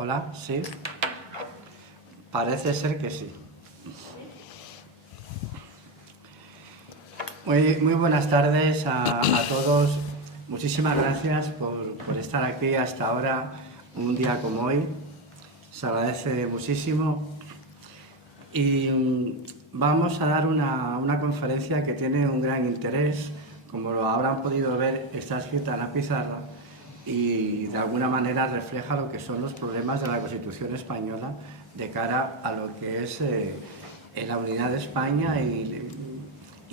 Hola, sí. Parece ser que sí. Muy buenas tardes a todos. Muchísimas gracias por estar aquí hasta ahora, un día como hoy. Se agradece muchísimo. Y vamos a dar una conferencia que tiene un gran interés. Como lo habrán podido ver, está escrita en la pizarra y de alguna manera refleja lo que son los problemas de la Constitución española de cara a lo que es la unidad de España y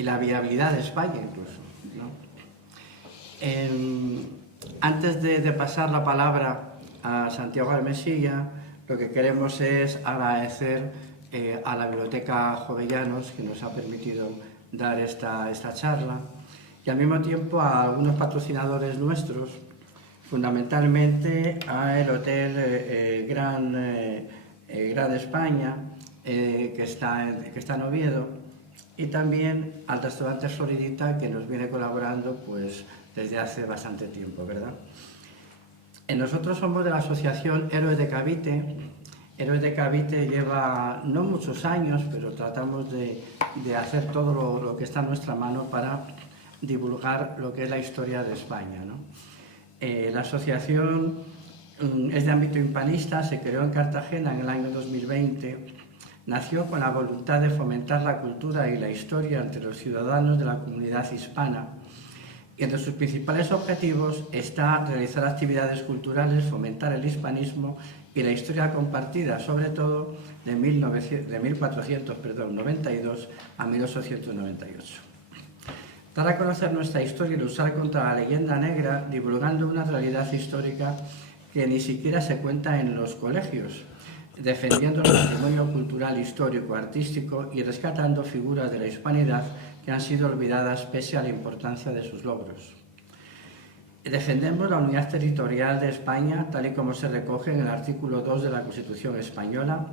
la viabilidad de España incluso, ¿no? Antes de pasar la palabra a Santiago Armesilla, lo que queremos es agradecer a la Biblioteca Jovellanos, que nos ha permitido dar esta charla, y al mismo tiempo a algunos patrocinadores nuestros, fundamentalmente al Hotel Gran España, que está en Oviedo, y también al restaurante Floridita, que nos viene colaborando pues desde hace bastante tiempo, ¿verdad? Nosotros somos de la asociación Héroes de Cavite. Héroes de Cavite lleva no muchos años, pero tratamos de hacer todo lo que está en nuestra mano para divulgar lo que es la historia de España, ¿no? La asociación es de ámbito hispanista, se creó en Cartagena en el año 2020, nació con la voluntad de fomentar la cultura y la historia entre los ciudadanos de la comunidad hispana, y entre sus principales objetivos está realizar actividades culturales, fomentar el hispanismo y la historia compartida, sobre todo de 1492 a 1898. Dar a conocer nuestra historia y luchar contra la leyenda negra, divulgando una realidad histórica que ni siquiera se cuenta en los colegios, defendiendo el patrimonio cultural, histórico, artístico y rescatando figuras de la hispanidad que han sido olvidadas pese a la importancia de sus logros. Defendemos la unidad territorial de España, tal y como se recoge en el artículo 2 de la Constitución española,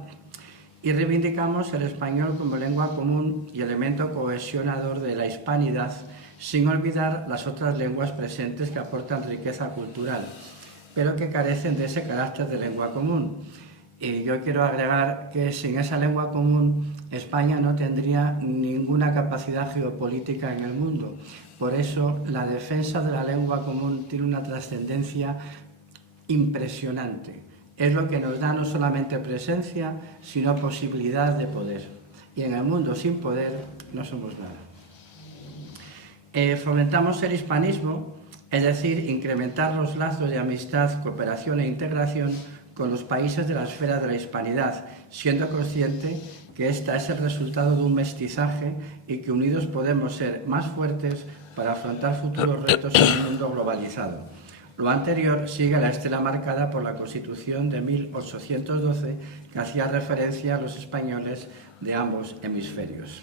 y reivindicamos el español como lengua común y elemento cohesionador de la hispanidad, sin olvidar las otras lenguas presentes que aportan riqueza cultural, pero que carecen de ese carácter de lengua común. Y yo quiero agregar que sin esa lengua común España no tendría ninguna capacidad geopolítica en el mundo. Por eso la defensa de la lengua común tiene una trascendencia impresionante. Es lo que nos da no solamente presencia, sino posibilidad de poder. Y en el mundo sin poder no somos nada. Fomentamos el hispanismo, es decir, incrementar los lazos de amistad, cooperación e integración con los países de la esfera de la hispanidad, siendo consciente que esta es el resultado de un mestizaje y que unidos podemos ser más fuertes para afrontar futuros retos en un mundo globalizado. Lo anterior sigue la estela marcada por la Constitución de 1812, que hacía referencia a los españoles de ambos hemisferios.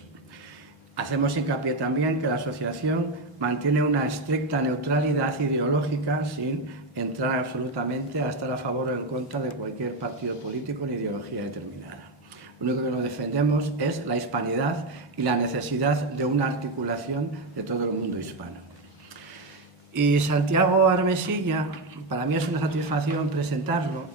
Hacemos hincapié también que la asociación mantiene una estricta neutralidad ideológica sin entrar absolutamente a estar a favor o en contra de cualquier partido político ni ideología determinada. Lo único que nos defendemos es la hispanidad y la necesidad de una articulación de todo el mundo hispano. Y Santiago Armesilla, para mí es una satisfacción presentarlo,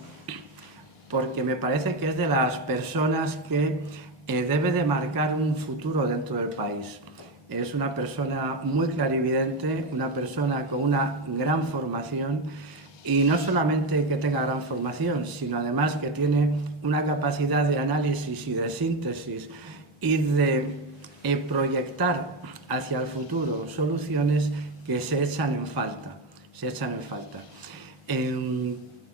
porque me parece que es de las personas que debe de marcar un futuro dentro del país. Es una persona muy clarividente, una persona con una gran formación, y no solamente que tenga gran formación, sino además que tiene una capacidad de análisis y de síntesis y de proyectar hacia el futuro soluciones que se echan en falta.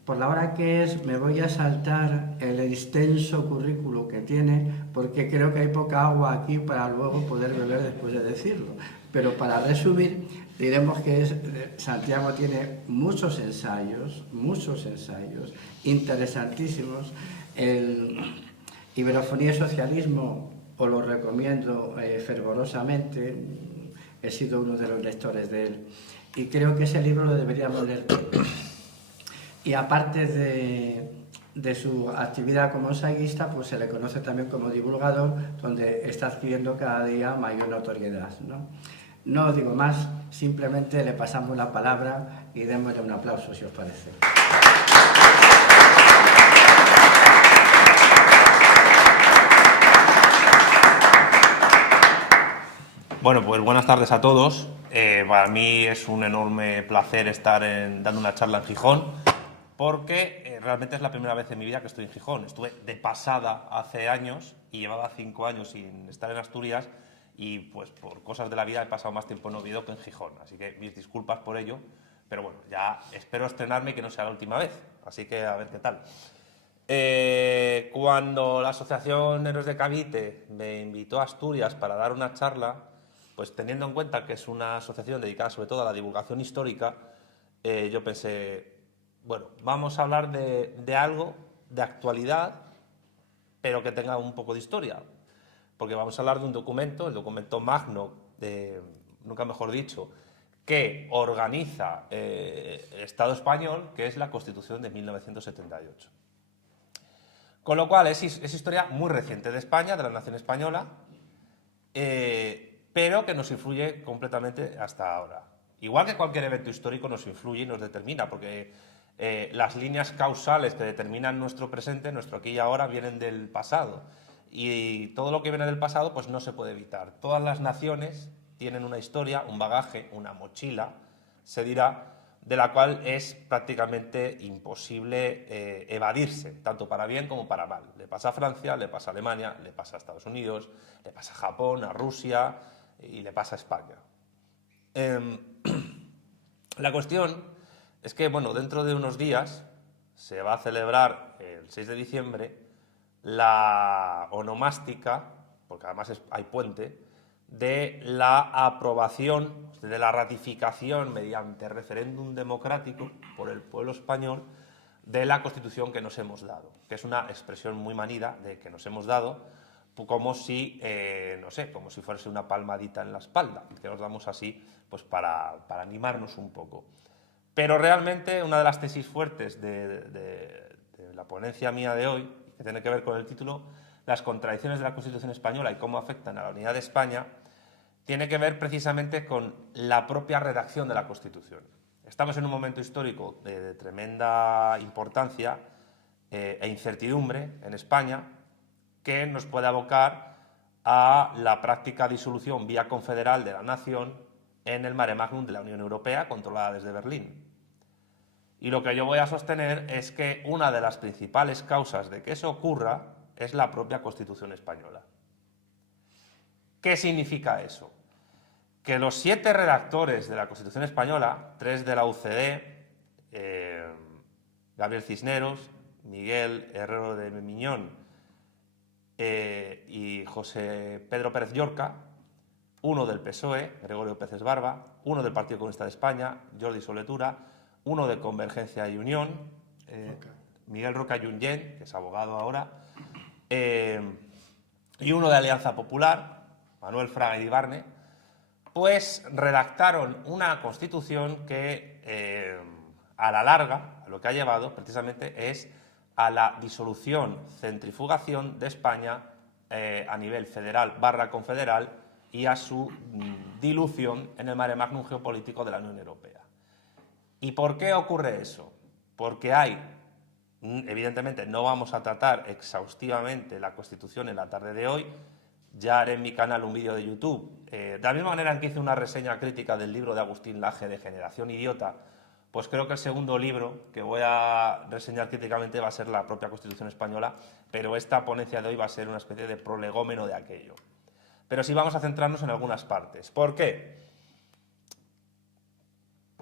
Por la hora que es, me voy a saltar el extenso currículo que tiene, porque creo que hay poca agua aquí para luego poder beber después de decirlo. Pero para resumir, diremos que Santiago tiene muchos ensayos interesantísimos. El Iberofonía y Socialismo os lo recomiendo fervorosamente, he sido uno de los lectores de él, y creo que ese libro lo deberíamos leer todos. Y aparte de su actividad como ensaísta, pues se le conoce también como divulgador, donde está adquiriendo cada día mayor notoriedad, ¿no? No digo más, simplemente le pasamos la palabra y démosle un aplauso, si os parece. Bueno, pues buenas tardes a todos. Para mí es un enorme placer estar dando una charla en Gijón, porque realmente es la primera vez en mi vida que estoy en Gijón. Estuve de pasada hace años y llevaba 5 años sin estar en Asturias y pues por cosas de la vida he pasado más tiempo en Oviedo que en Gijón. Así que mis disculpas por ello, pero bueno, ya espero estrenarme y que no sea la última vez. Así que a ver qué tal. Cuando la Asociación Héroes de Cavite me invitó a Asturias para dar una charla, pues teniendo en cuenta que es una asociación dedicada sobre todo a la divulgación histórica, yo pensé, bueno, vamos a hablar de algo de actualidad, pero que tenga un poco de historia. Porque vamos a hablar de un documento, el documento magno, nunca mejor dicho, que organiza el Estado español, que es la Constitución de 1978. Con lo cual es historia muy reciente de España, de la nación española, pero que nos influye completamente hasta ahora. Igual que cualquier evento histórico nos influye y nos determina, porque las líneas causales que determinan nuestro presente, nuestro aquí y ahora, vienen del pasado. Y todo lo que viene del pasado pues no se puede evitar. Todas las naciones tienen una historia, un bagaje, una mochila, se dirá, de la cual es prácticamente imposible evadirse, tanto para bien como para mal. Le pasa a Francia, le pasa a Alemania, le pasa a Estados Unidos, le pasa a Japón, a Rusia y le pasa a España. La cuestión es que, bueno, dentro de unos días se va a celebrar el 6 de diciembre la onomástica, porque además hay puente, de la aprobación, de la ratificación mediante referéndum democrático por el pueblo español de la Constitución que nos hemos dado, que es una expresión muy manida de que nos hemos dado, como si, no sé, como si fuese una palmadita en la espalda, que nos damos así pues para animarnos un poco. Pero realmente una de las tesis fuertes de la ponencia mía de hoy, que tiene que ver con el título, las contradicciones de la Constitución española y cómo afectan a la unidad de España, tiene que ver precisamente con la propia redacción de la Constitución. Estamos en un momento histórico de tremenda importancia e incertidumbre en España que nos puede abocar a la práctica disolución vía confederal de la nación en el mare magnum de la Unión Europea, controlada desde Berlín. Y lo que yo voy a sostener es que una de las principales causas de que eso ocurra es la propia Constitución española. ¿Qué significa eso? Que los 7 redactores de la Constitución española, 3 de la UCD, Gabriel Cisneros, Miguel Herrero de Miñón y José Pedro Pérez Llorca, uno del PSOE, Gregorio Pérez Barba, uno del Partido Comunista de España, Jordi Soletura, uno de Convergencia y Unión, Miguel Roca Junyent, que es abogado ahora, y uno de Alianza Popular, Manuel Fraga Iribarne, pues redactaron una Constitución que a la larga lo que ha llevado precisamente es a la disolución, centrifugación de España a nivel federal / confederal y a su dilución en el mare magnum geopolítico de la Unión Europea. ¿Y por qué ocurre eso? Porque evidentemente no vamos a tratar exhaustivamente la Constitución en la tarde de hoy. Ya haré en mi canal un vídeo de YouTube. De la misma manera en que hice una reseña crítica del libro de Agustín Laje de Generación Idiota, pues creo que el segundo libro que voy a reseñar críticamente va a ser la propia Constitución española, pero esta ponencia de hoy va a ser una especie de prolegómeno de aquello. Pero sí vamos a centrarnos en algunas partes. ¿Por qué?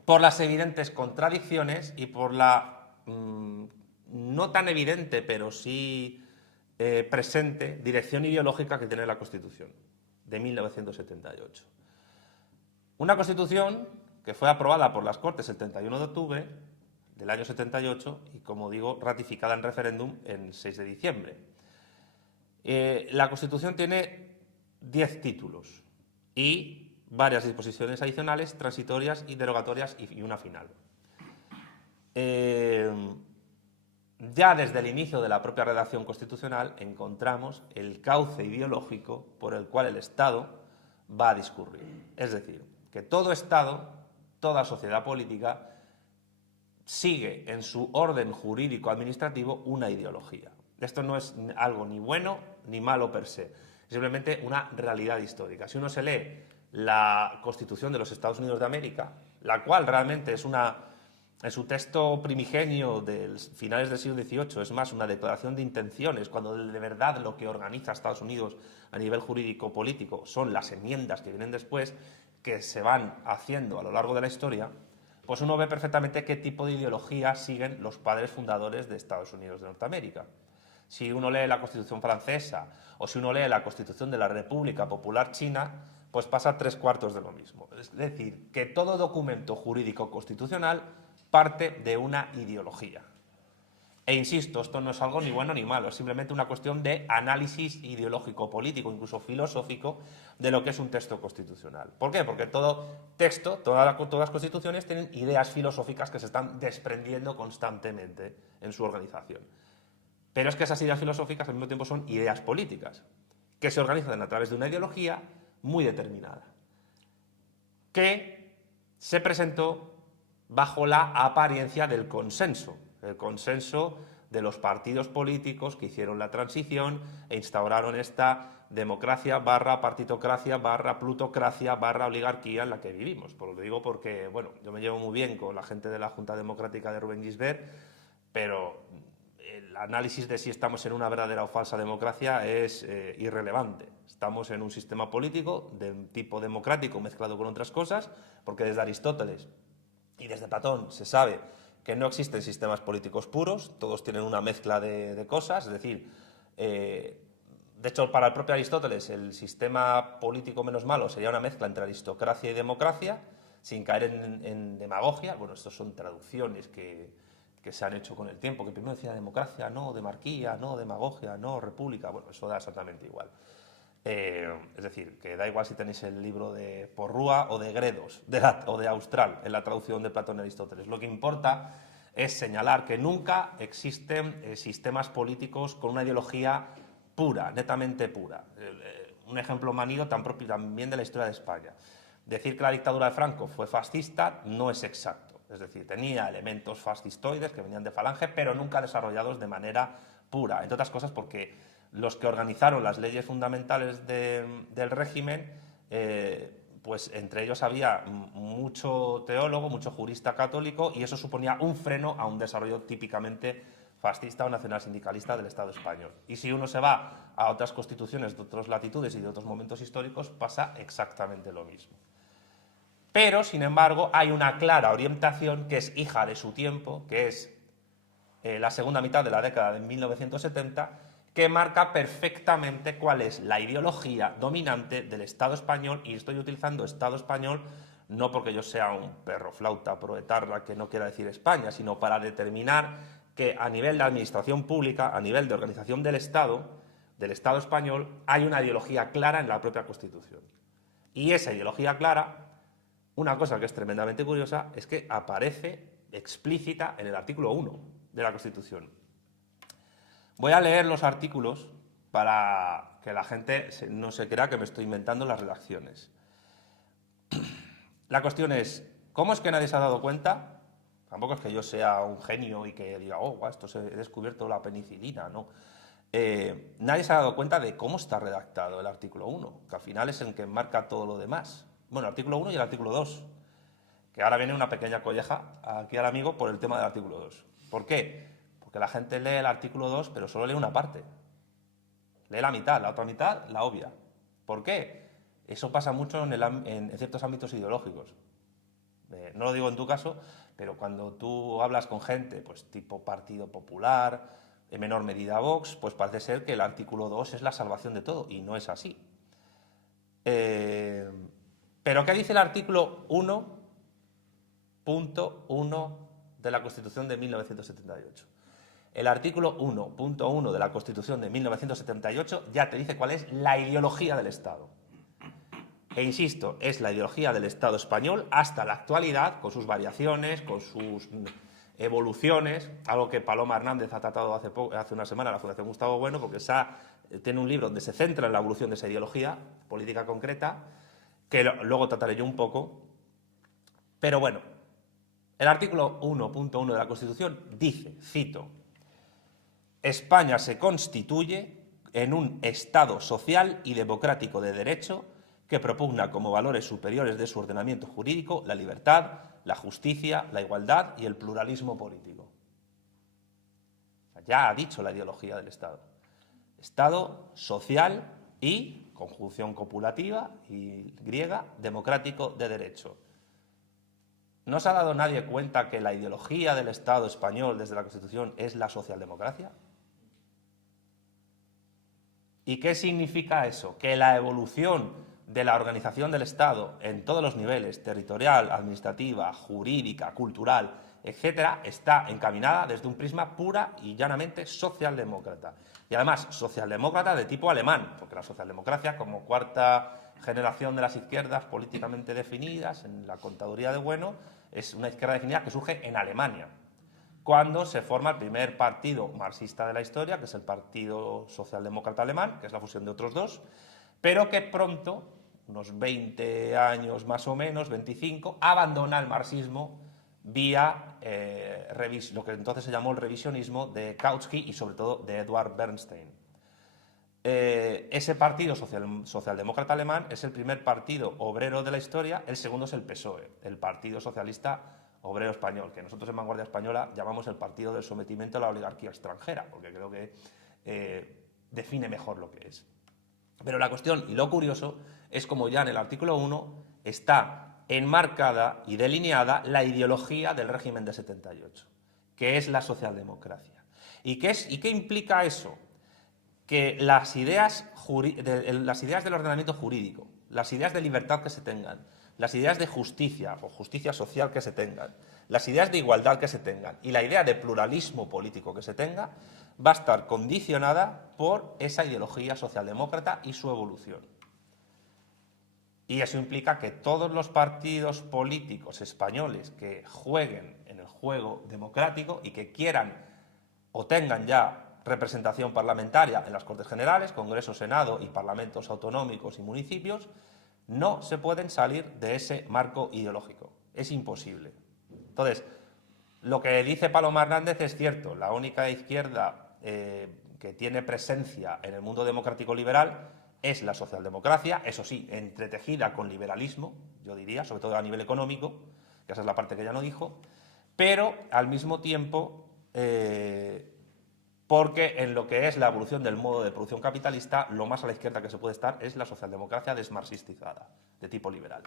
Por las evidentes contradicciones y por la no tan evidente, pero sí presente dirección ideológica que tiene la Constitución de 1978. Una Constitución que fue aprobada por las Cortes el 31 de octubre del año 78 y, como digo, ratificada en referéndum el 6 de diciembre. La Constitución tiene 10 títulos y varias disposiciones adicionales, transitorias y derogatorias y una final. Ya desde el inicio de la propia redacción constitucional encontramos el cauce ideológico por el cual el Estado va a discurrir. Es decir, que todo Estado, toda sociedad política, sigue en su orden jurídico-administrativo una ideología. Esto no es algo ni bueno ni malo per se, es simplemente una realidad histórica. Si uno se lee la Constitución de los Estados Unidos de América, la cual realmente es en su texto primigenio de finales del siglo XVIII, es más una declaración de intenciones, cuando de verdad lo que organiza a Estados Unidos a nivel jurídico-político son las enmiendas que vienen después, que se van haciendo a lo largo de la historia, pues uno ve perfectamente qué tipo de ideología siguen los padres fundadores de Estados Unidos de Norteamérica. Si uno lee la Constitución francesa o si uno lee la Constitución de la República Popular China, pues pasa 3/4 de lo mismo. Es decir, que todo documento jurídico constitucional parte de una ideología. E insisto, esto no es algo ni bueno ni malo, es simplemente una cuestión de análisis ideológico, político, incluso filosófico, de lo que es un texto constitucional. ¿Por qué? Porque todo texto, todas las constituciones tienen ideas filosóficas que se están desprendiendo constantemente en su organización. Pero es que esas ideas filosóficas al mismo tiempo son ideas políticas, que se organizan a través de una ideología muy determinada, que se presentó bajo la apariencia del consenso, el consenso de los partidos políticos que hicieron la transición e instauraron esta democracia / partitocracia / plutocracia / oligarquía en la que vivimos. Pues lo digo porque, bueno, yo me llevo muy bien con la gente de la Junta Democrática de Rubén Gisbert, pero el análisis de si estamos en una verdadera o falsa democracia es irrelevante. Estamos en un sistema político de tipo democrático mezclado con otras cosas, porque desde Aristóteles y desde Platón se sabe que no existen sistemas políticos puros, todos tienen una mezcla de cosas, es decir, de hecho, para el propio Aristóteles, el sistema político menos malo sería una mezcla entre aristocracia y democracia, sin caer en demagogia. Bueno, estos son traducciones que se han hecho con el tiempo, que primero decía democracia, no, demarquía, no, demagogia, no, república. Bueno, eso da exactamente igual. Es decir, que da igual si tenéis el libro de Porrúa o de Gredos o de Austral en la traducción de Platón y Aristóteles. Lo que importa es señalar que nunca existen sistemas políticos con una ideología pura, netamente pura. Un ejemplo manido tan propio también de la historia de España. Decir que la dictadura de Franco fue fascista no es exacto. Es decir, tenía elementos fascistoides que venían de Falange, pero nunca desarrollados de manera pura. Entre otras cosas porque los que organizaron las leyes fundamentales del régimen, pues entre ellos había mucho teólogo, mucho jurista católico, y eso suponía un freno a un desarrollo típicamente fascista o nacionalsindicalista del Estado español. Y si uno se va a otras constituciones de otras latitudes y de otros momentos históricos, pasa exactamente lo mismo. Pero, sin embargo, hay una clara orientación que es hija de su tiempo, que es la segunda mitad de la década de 1970, que marca perfectamente cuál es la ideología dominante del Estado español, y estoy utilizando Estado español no porque yo sea un perro flauta proetarra que no quiera decir España, sino para determinar que a nivel de administración pública, a nivel de organización del Estado español, hay una ideología clara en la propia Constitución. Y esa ideología clara, una cosa que es tremendamente curiosa, es que aparece explícita en el artículo 1 de la Constitución. Voy a leer los artículos para que la gente no se crea que me estoy inventando las redacciones. La cuestión es, ¿cómo es que nadie se ha dado cuenta? Tampoco es que yo sea un genio y que diga, oh, esto he descubierto la penicilina, no. Nadie se ha dado cuenta de cómo está redactado el artículo 1, que al final es el que marca todo lo demás. Bueno, el artículo 1 y el artículo 2, que ahora viene una pequeña colleja aquí al amigo por el tema del artículo 2. ¿Por qué? Porque la gente lee el artículo 2, pero solo lee una parte. Lee la mitad, la otra mitad la obvia. ¿Por qué? Eso pasa mucho en ciertos ámbitos ideológicos. No lo digo en tu caso, pero cuando tú hablas con gente, pues tipo Partido Popular, en menor medida Vox, pues parece ser que el artículo 2 es la salvación de todo, y no es así. ¿Pero qué dice el artículo 1.1 de la Constitución de 1978? El artículo 1.1 de la Constitución de 1978 ya te dice cuál es la ideología del Estado. E insisto, es la ideología del Estado español hasta la actualidad, con sus variaciones, con sus evoluciones, algo que Paloma Hernández ha tratado hace una semana en la Fundación Gustavo Bueno, porque tiene un libro donde se centra en la evolución de esa ideología política concreta, que luego trataré yo un poco. Pero bueno, el artículo 1.1 de la Constitución dice, cito, España se constituye en un Estado social y democrático de derecho que propugna como valores superiores de su ordenamiento jurídico la libertad, la justicia, la igualdad y el pluralismo político. Ya ha dicho la ideología del Estado. Estado social y, conjunción copulativa y griega, democrático de derecho. ¿No se ha dado nadie cuenta que la ideología del Estado español desde la Constitución es la socialdemocracia? ¿Y qué significa eso? Que la evolución de la organización del Estado en todos los niveles, territorial, administrativa, jurídica, cultural, etcétera, está encaminada desde un prisma pura y llanamente socialdemócrata. Y además, socialdemócrata de tipo alemán, porque la socialdemocracia, como cuarta generación de las izquierdas políticamente definidas en la contaduría de Bueno, es una izquierda definida que surge en Alemania, cuando se forma el primer partido marxista de la historia, que es el Partido Socialdemócrata Alemán, que es la fusión de otros dos, pero que pronto, unos 20 años más o menos, 25, abandona el marxismo vía lo que entonces se llamó el revisionismo de Kautsky y sobre todo de Eduard Bernstein. Ese partido socialdemócrata alemán es el primer partido obrero de la historia, el segundo es el PSOE, el Partido Socialista Obrero Español, que nosotros en Vanguardia Española llamamos el partido del sometimiento a la oligarquía extranjera, porque creo que define mejor lo que es. Pero la cuestión, y lo curioso, es como ya en el artículo 1 está enmarcada y delineada la ideología del régimen de 78, que es la socialdemocracia. ¿Y qué implica eso? Que las ideas del ordenamiento jurídico, las ideas de libertad que se tengan, las ideas de justicia o justicia social que se tengan, las ideas de igualdad que se tengan y la idea de pluralismo político que se tenga, va a estar condicionada por esa ideología socialdemócrata y su evolución. Y eso implica que todos los partidos políticos españoles que jueguen en el juego democrático y que quieran o tengan ya representación parlamentaria en las Cortes Generales, Congreso, Senado y parlamentos autonómicos y municipios, no se pueden salir de ese marco ideológico. Es imposible. Entonces, lo que dice Paloma Hernández es cierto. La única izquierda que tiene presencia en el mundo democrático liberal es la socialdemocracia, eso sí, entretejida con liberalismo, yo diría, sobre todo a nivel económico, que esa es la parte que ella no dijo, pero al mismo tiempo, porque en lo que es la evolución del modo de producción capitalista, lo más a la izquierda que se puede estar es la socialdemocracia desmarxistizada, de tipo liberal,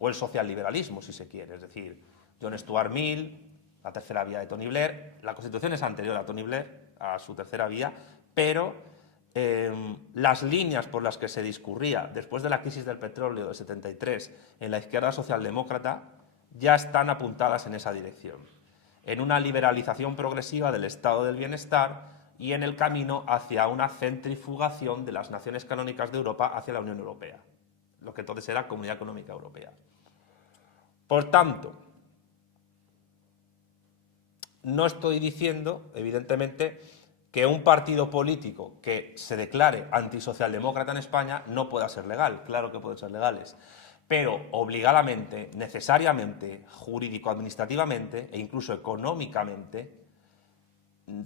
o el socialliberalismo, si se quiere, es decir, John Stuart Mill, la tercera vía de Tony Blair. La Constitución es anterior a Tony Blair, a su tercera vía, pero las líneas por las que se discurría después de la crisis del petróleo de 73 en la izquierda socialdemócrata ya están apuntadas en esa dirección, en una liberalización progresiva del estado del bienestar y en el camino hacia una centrifugación de las naciones canónicas de Europa hacia la Unión Europea, lo que entonces era Comunidad Económica Europea. Por tanto, no estoy diciendo, evidentemente, que un partido político que se declare antisocialdemócrata en España no pueda ser legal. Claro que pueden ser legales, pero obligadamente, necesariamente, jurídico-administrativamente e incluso económicamente,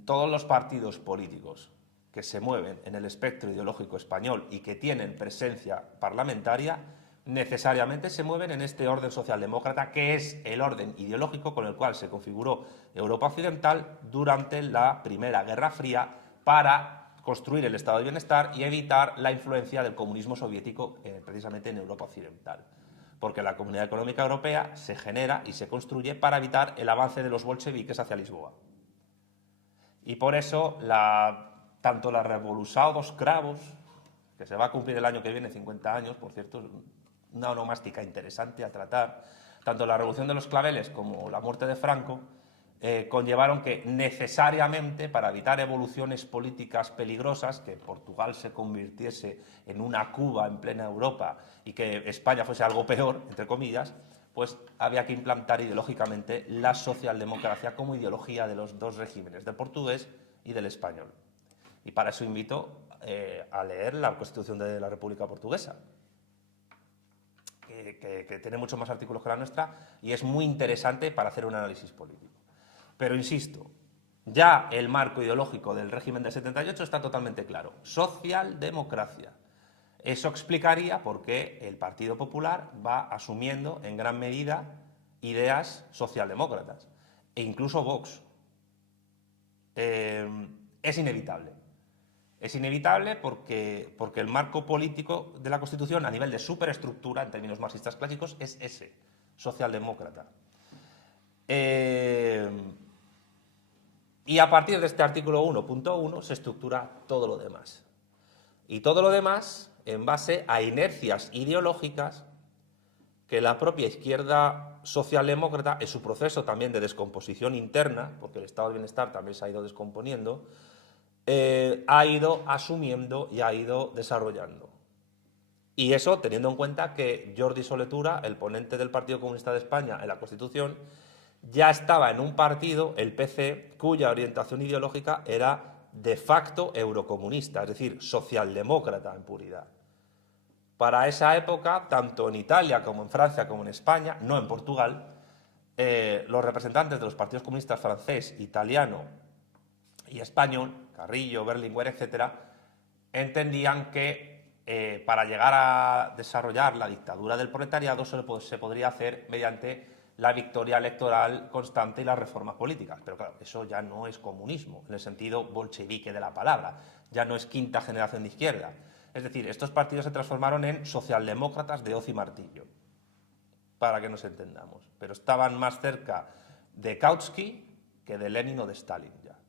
todos los partidos políticos que se mueven en el espectro ideológico español y que tienen presencia parlamentaria necesariamente se mueven en este orden socialdemócrata, que es el orden ideológico con el cual se configuró Europa Occidental durante la Primera Guerra Fría para construir el estado de bienestar y evitar la influencia del comunismo soviético precisamente en Europa Occidental. Porque la Comunidad Económica Europea se genera y se construye para evitar el avance de los bolcheviques hacia Lisboa. Y por eso tanto la Revolución dos Cravos, que se va a cumplir el año que viene, 50 años, por cierto, una onomástica interesante a tratar, tanto la Revolución de los Claveles como la muerte de Franco, conllevaron que necesariamente, para evitar evoluciones políticas peligrosas, que Portugal se convirtiese en una Cuba en plena Europa y que España fuese algo peor, entre comillas, pues había que implantar ideológicamente la socialdemocracia como ideología de los dos regímenes, del portugués y del español. Y para eso invito a leer la Constitución de la República Portuguesa, que tiene muchos más artículos que la nuestra y es muy interesante para hacer un análisis político. Pero insisto, ya el marco ideológico del régimen del 78 está totalmente claro. Socialdemocracia. Eso explicaría por qué el Partido Popular va asumiendo en gran medida ideas socialdemócratas, e incluso Vox. Es inevitable. Es inevitable porque el marco político de la Constitución, a nivel de superestructura, en términos marxistas clásicos, es ese, socialdemócrata. Y a partir de este artículo 1.1 se estructura todo lo demás. Y todo lo demás en base a inercias ideológicas que la propia izquierda socialdemócrata, en su proceso también de descomposición interna, porque el estado del bienestar también se ha ido descomponiendo, ha ido asumiendo y ha ido desarrollando. Y eso teniendo en cuenta que Jordi Solé Tura, el ponente del Partido Comunista de España en la Constitución, ya estaba en un partido, el PC, cuya orientación ideológica era de facto eurocomunista, es decir, socialdemócrata en puridad. Para esa época, tanto en Italia como en Francia como en España, no en Portugal, los representantes de los partidos comunistas francés, italiano y español, Carrillo, Berlinguer, etc., entendían que para llegar a desarrollar la dictadura del proletariado se podría hacer mediante la victoria electoral constante y las reformas políticas. Pero claro, eso ya no es comunismo, en el sentido bolchevique de la palabra, ya no es quinta generación de izquierda. Es decir, estos partidos se transformaron en socialdemócratas de hoz y martillo, para que nos entendamos. Pero estaban más cerca de Kautsky que de Lenin o de Stalin ya.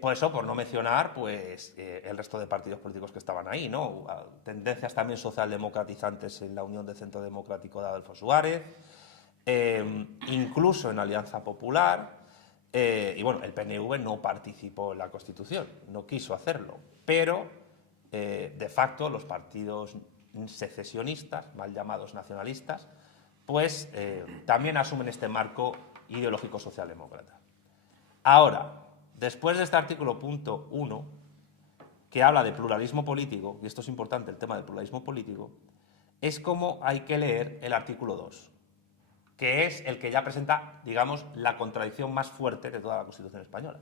Por eso, por no mencionar pues, el resto de partidos políticos que estaban ahí, ¿no? Tendencias también socialdemocratizantes en la Unión de Centro Democrático de Adolfo Suárez, incluso en Alianza Popular, y bueno, el PNV no participó en la Constitución, no quiso hacerlo, pero de facto los partidos secesionistas, mal llamados nacionalistas, pues también asumen este marco ideológico socialdemócrata. Ahora, después de este artículo punto 1, que habla de pluralismo político, y esto es importante, el tema del pluralismo político, es como hay que leer el artículo 2, que es el que ya presenta, digamos, la contradicción más fuerte de toda la Constitución española,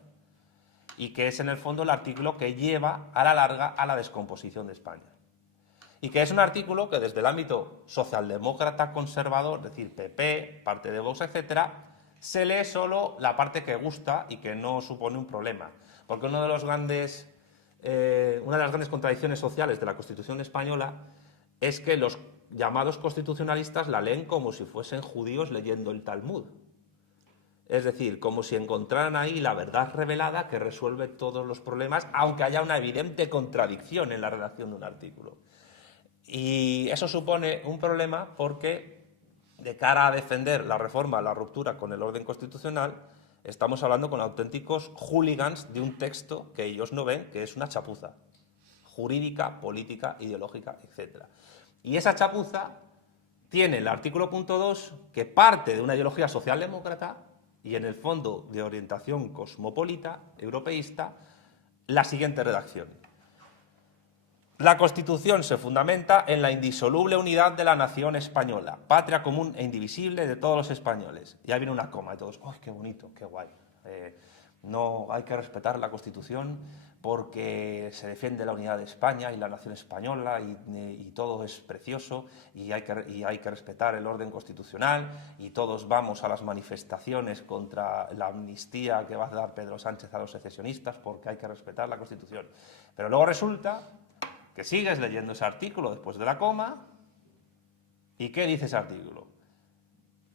y que es en el fondo el artículo que lleva a la larga a la descomposición de España. Y que es un artículo que desde el ámbito socialdemócrata conservador, es decir, PP, parte de Vox, etcétera, se lee solo la parte que gusta y que no supone un problema. Porque una de las grandes contradicciones sociales de la Constitución española es que los llamados constitucionalistas la leen como si fuesen judíos leyendo el Talmud. Es decir, como si encontraran ahí la verdad revelada que resuelve todos los problemas, aunque haya una evidente contradicción en la redacción de un artículo. Y eso supone un problema porque, de cara a defender la reforma, la ruptura con el orden constitucional, estamos hablando con auténticos hooligans de un texto que ellos no ven, que es una chapuza jurídica, política, ideológica, etc. Y esa chapuza tiene el artículo punto 2, que parte de una ideología socialdemócrata y en el fondo de orientación cosmopolita, europeísta, la siguiente redacción. La Constitución se fundamenta en la indisoluble unidad de la nación española, patria común e indivisible de todos los españoles. Y ahí viene una coma y todos, ¡ay, qué bonito, qué guay! No hay que respetar la Constitución porque se defiende la unidad de España y la nación española y todo es precioso y hay que respetar el orden constitucional y todos vamos a las manifestaciones contra la amnistía que va a dar Pedro Sánchez a los secesionistas porque hay que respetar la Constitución. Pero luego resulta que sigues leyendo ese artículo después de la coma y ¿qué dice ese artículo?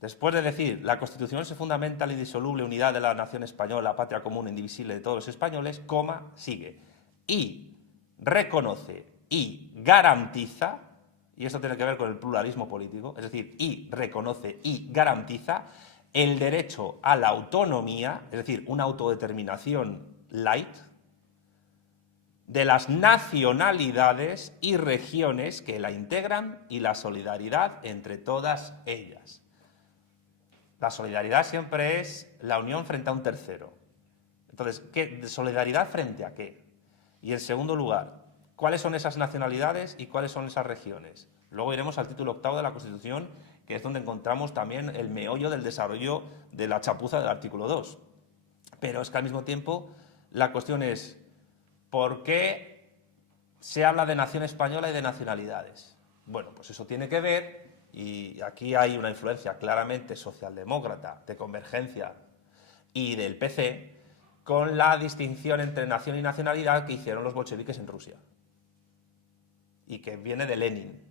Después de decir, la Constitución se fundamenta en la indisoluble unidad de la nación española, patria común e indivisible de todos los españoles, coma, sigue. Y reconoce y garantiza, y esto tiene que ver con el pluralismo político, es decir, y reconoce y garantiza el derecho a la autonomía, es decir, una autodeterminación light, de las nacionalidades y regiones que la integran y la solidaridad entre todas ellas. La solidaridad siempre es la unión frente a un tercero. Entonces, ¿solidaridad frente a qué? Y en segundo lugar, ¿cuáles son esas nacionalidades y cuáles son esas regiones? Luego iremos al título 8 de la Constitución, que es donde encontramos también el meollo del desarrollo de la chapuza del artículo 2. Pero es que al mismo tiempo la cuestión es, ¿por qué se habla de nación española y de nacionalidades. Bueno, pues eso tiene que ver, y aquí hay una influencia claramente socialdemócrata, de Convergencia y del PC, con la distinción entre nación y nacionalidad que hicieron los bolcheviques en Rusia. Y que viene de Lenin.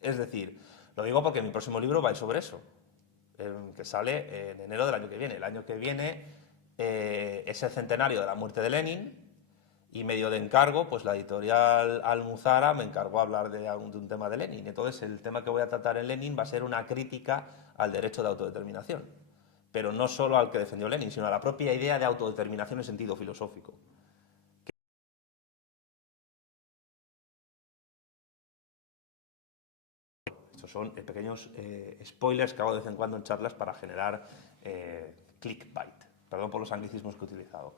Es decir, lo digo porque mi próximo libro va a ir sobre eso, que sale en enero del año que viene. El año que viene es el centenario de la muerte de Lenin, y medio de encargo, pues la editorial Almuzara me encargó hablar de un tema de Lenin. Entonces, el tema que voy a tratar en Lenin va a ser una crítica al derecho de autodeterminación. Pero no solo al que defendió Lenin, sino a la propia idea de autodeterminación en sentido filosófico. Estos son pequeños spoilers que hago de vez en cuando en charlas para generar clickbait. Perdón por los anglicismos que he utilizado.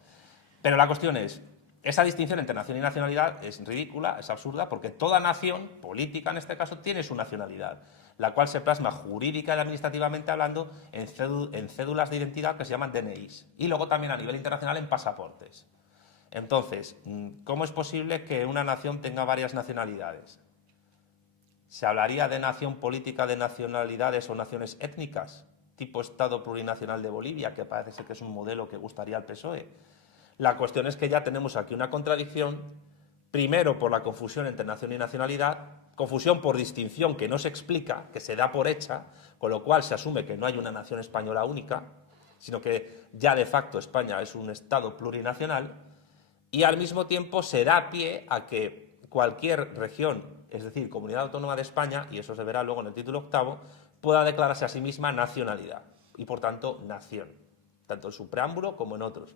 Pero la cuestión es, esa distinción entre nación y nacionalidad es ridícula, es absurda, porque toda nación, política en este caso, tiene su nacionalidad, la cual se plasma jurídica y administrativamente hablando en cédulas de identidad que se llaman DNIs, y luego también a nivel internacional en pasaportes. Entonces, ¿cómo es posible que una nación tenga varias nacionalidades? ¿Se hablaría de nación política de nacionalidades o naciones étnicas, tipo Estado plurinacional de Bolivia, que parece ser que es un modelo que gustaría al PSOE? La cuestión es que ya tenemos aquí una contradicción, primero por la confusión entre nación y nacionalidad, confusión por distinción que no se explica, que se da por hecha, con lo cual se asume que no hay una nación española única, sino que ya de facto España es un Estado plurinacional, y al mismo tiempo se da pie a que cualquier región, es decir, comunidad autónoma de España, y eso se verá luego en el título octavo, pueda declararse a sí misma nacionalidad, y por tanto nación, tanto en su preámbulo como en otros.